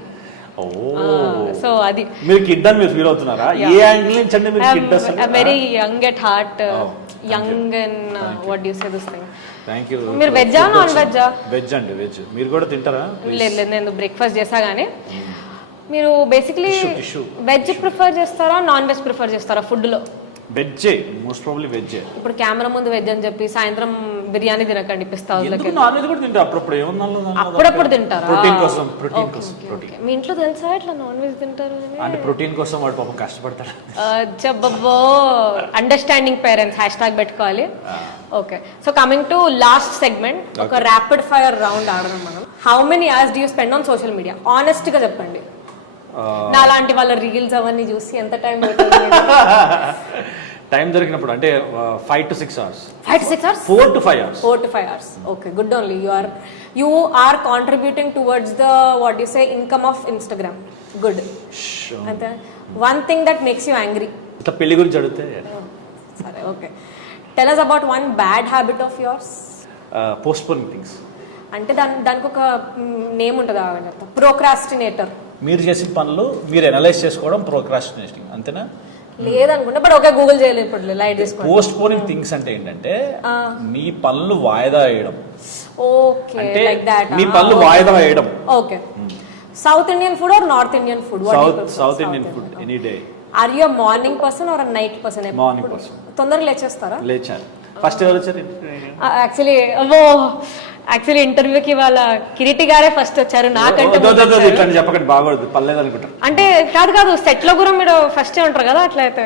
So అది మీరు కిడ్ అని మీరు ఫీల్ అవుతున్నారా? ఏ యాంగిల్ నుంచి అంటే మీరు కిడ్ అసలు? Very young at heart, young and what you say this thing. Thank you. మీరు వెజ్జా నాన్ వెజ్జా? వెజ్ అండి, వెజ్. మీరు కూడా తింటారా? లేదు, నేను బ్రేక్ఫాస్ట్ చేసా గానీ. మీరు బేసిక్లీ వెజ్ ప్రిఫర్ చేస్తారా నాన్ వెజ్ ప్రిఫర్ చేస్తారా ఫుడ్ లో? వెజ్జే, మోస్ట్ ప్రాబబ్లీ వెజ్జే. ఇప్పుడు కెమెరా ముందు వెజ్ అని చెప్పి సాయంత్రం బిర్యానీ తినకండి పిస్తా హౌస్లకి. నాన్ వెజ్ కూడా తింటారు అప్పుడప్పుడు. అప్పుడప్పుడు తింటారా? ప్రోటీన్ కోసం. మీ ఇంట్లో తెలుసా ఇట్లా నాన్ వెజ్ తింటారు అంటే ప్రోటీన్ కోసం వాడు పాపం కష్టపడతాడు. చెప్పబ్బో, అండర్స్టాండింగ్ పేరెంట్స్ హ్యాష్ పెట్టుకోవాలి. Okay, so coming to last segment, ఒక ర్యాపిడ్ ఫైర్ రౌండ్ ఆడదాం మనం. How many hours do you spend on social media? Honest గా చెప్పండి. నా లాంటి వాళ్ళ రీల్స్ అవన్నీ చూసి ఎంత టైం టైం దొరికినప్పుడు అంటే 5 to 6 hours. 5 to 6 hours? 4 to 5 hours. 4 to 5 hours. Okay, good only. You are contributing towards the what you say income of Instagram. Good. And one thing that makes you angry. ఇట్లా పెళ్లి గురించి అడిగితే సరే, okay. Tell us about one bad habit of yours. Postponing things. అంటే దానికి ఒక నేమ్ ఉంటుంది, ప్రోక్రాస్టినేటర్. మీరు చేసిన పనులు మీరు అనలైజ్ చేసుకోవడం ప్రోక్రాస్టినేటింగ్, అంతేనా? లేదనుకుంటా, బట్ ఓకే, గూగుల్ చేయలేదు ఇప్పుడు, లైట్ చేసుకోండి. పోస్ట్ పోనింగ్ థింగ్స్ అంటే ఏంటంటే మీ పనులు వాయిదా వేయడం. Okay, like that. మీ పనులు వాయిదా వేయడం. Okay. South Indian food or North Indian food? South Indian food any day. Are you morning person or night person? Morning person. తొందరగా లేచేస్తారా? లేచారు. ఫస్ట్ ఎవరు వచ్చారు? యాక్చువల్లీ ఇంటర్వ్యూకి వాళ్ళ కిరీటి గారే ఫస్ట్ వచ్చారు, నాకంటే. చెప్పకండి, బాగోదు, పర్లేదు అనుకుంటారు. అంటే కాదు సెట్ లో కూడా మీరు ఫస్ట్ ఉంటారు కదా, అట్లా అయితే.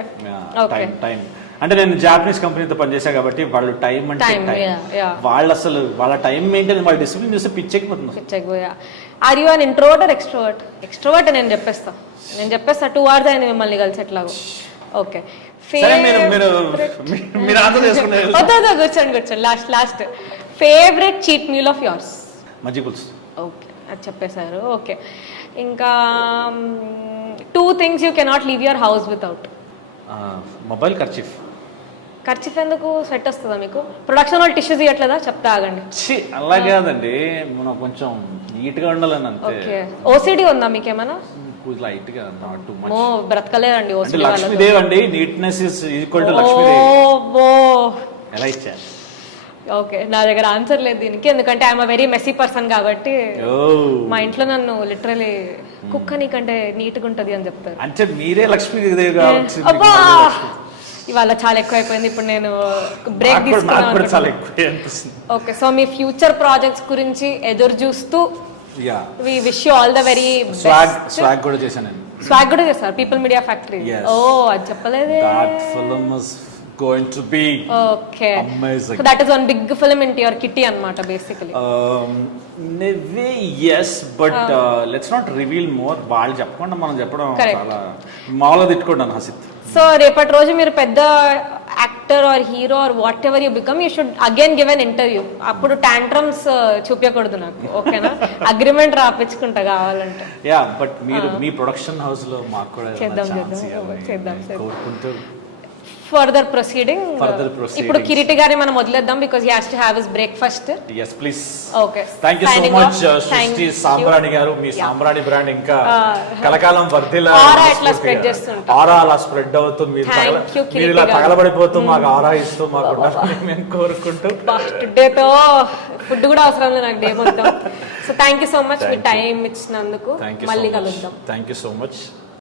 టైం అంటే నేను జాపనీస్ కంపెనీతో పనిచేసా కాబట్టి వాళ్ళు టైం అంటే వాళ్ళు అసలు వాళ్ళ టైం మెయింటైన్, వాళ్ళ డిసిప్లిన్ చూస్తే పిచ్చెక్కిపోతుంది. Are you an introvert or extrovert? Extrovert నేను చెప్పేస్తా 2 hours అయింది మిమ్మల్ని కలిసి ఎట్లాగో. ఓకే, కూర్చోండి. Last favourite cheat meal of yours? మజ్జిగ పులుసు. ఓకే, అది చెప్పేశారు. ఓకే, ఇంకా 2 things you cannot leave your house without. Mobile, kerchief. Kerchief ఎందుకు? సెట్ వస్తుందా మీకు? ప్రొడక్షన్ వాళ్ళు టిష్యూస్ ఇవ్వట్లేదా? చెప్తా ఆగండి. అలా కాదండి, మనం కొంచెం నీట్ గా ఉండాలని అంతే. ఓకే, ఓసిడి ఉందా మీకేమన్నా? లైట్ గా, not too much. బ్రతకలేదండి OCD. Lakshmidevi అండి, neatness is equal to Lakshmidevi. ఎలా ఇచ్చారు? ఓకే, నా దగ్గర ఆన్సర్ లేదు దీనికి, ఎందుకంటే I'm a very messy person కాబట్టి. మా ఇంట్లో నన్ను లిటరలీ కుక్క నీకంటే నీట్ గా ఉంటది అని చెప్తారు. అంటే మీరే లక్ష్మీదేవి కావచ్చు. అబ్బా, ఇవాళ చాలా ఎక్కువ అయిపోయింది, ఇప్పుడు నేను బ్రేక్ తీసుకున్నాను. ఓకే, సో మీ ఫ్యూచర్ ప్రాజెక్ట్స్ గురించి ఎదురు చూస్తూ we wish you all the very best. Swag కూడా చేశాను. స్వాగ్ కూడా చేస్తారు పీపుల్ మీడియా ఫ్యాక్టరీ. ఓ, అది చెప్పలేదే. That film is going to be amazing. So that is one big film into your kitty anamata basically. Yes, but let's not reveal more. వాళ్ళు చెప్పకుండా మనం చెప్పడం చాలా మామూలుగా తిట్టుకుంటాను హసిత్. సో రేపటి రోజు మీరు పెద్ద actor are hero or what ever you become, you should again give an interview. అప్పుడు టాంట్రమ్స్ చూపించకూడదు నాకు, ఓకేనా? అగ్రిమెంట్ రాపించుకుంటా కావాలంటే. యా, బట్ మీరు మీ ప్రొడక్షన్ హౌస్ లో మాకు కూడా చేద్దాం కోరుకుంటూ ఫర్దర్ ప్రొసీడింగ్. ఇప్పుడు కిరీటి గారిని మనం వదిలేద్దాం, because he has to have his breakfast. yes please. Okay, thank you so much సృష్టి సాంబ్రాణి గారు. మీ సాంబ్రాణి బ్రాండ్ ఇంకా కలకాలం వర్ధిల్ల. ఆరా ఎట్లా స్ప్రెడ్ చేస్తుంటా? ఆరా అలా స్ప్రెడ్ అవుతుంది, మీరు ఇలా తగలబడిపోతూ మాకు ఆరా ఇస్తూ మాకు ఉండాలని మేము కోరుకుంటూ. టుడేతో ఫుడ్ కూడా అవసరం లేదు నాకు డే మొత్తం. So thank you so much me time ఇచ్చినందుకు. మళ్ళీ కలుద్దాం. Thank you so much.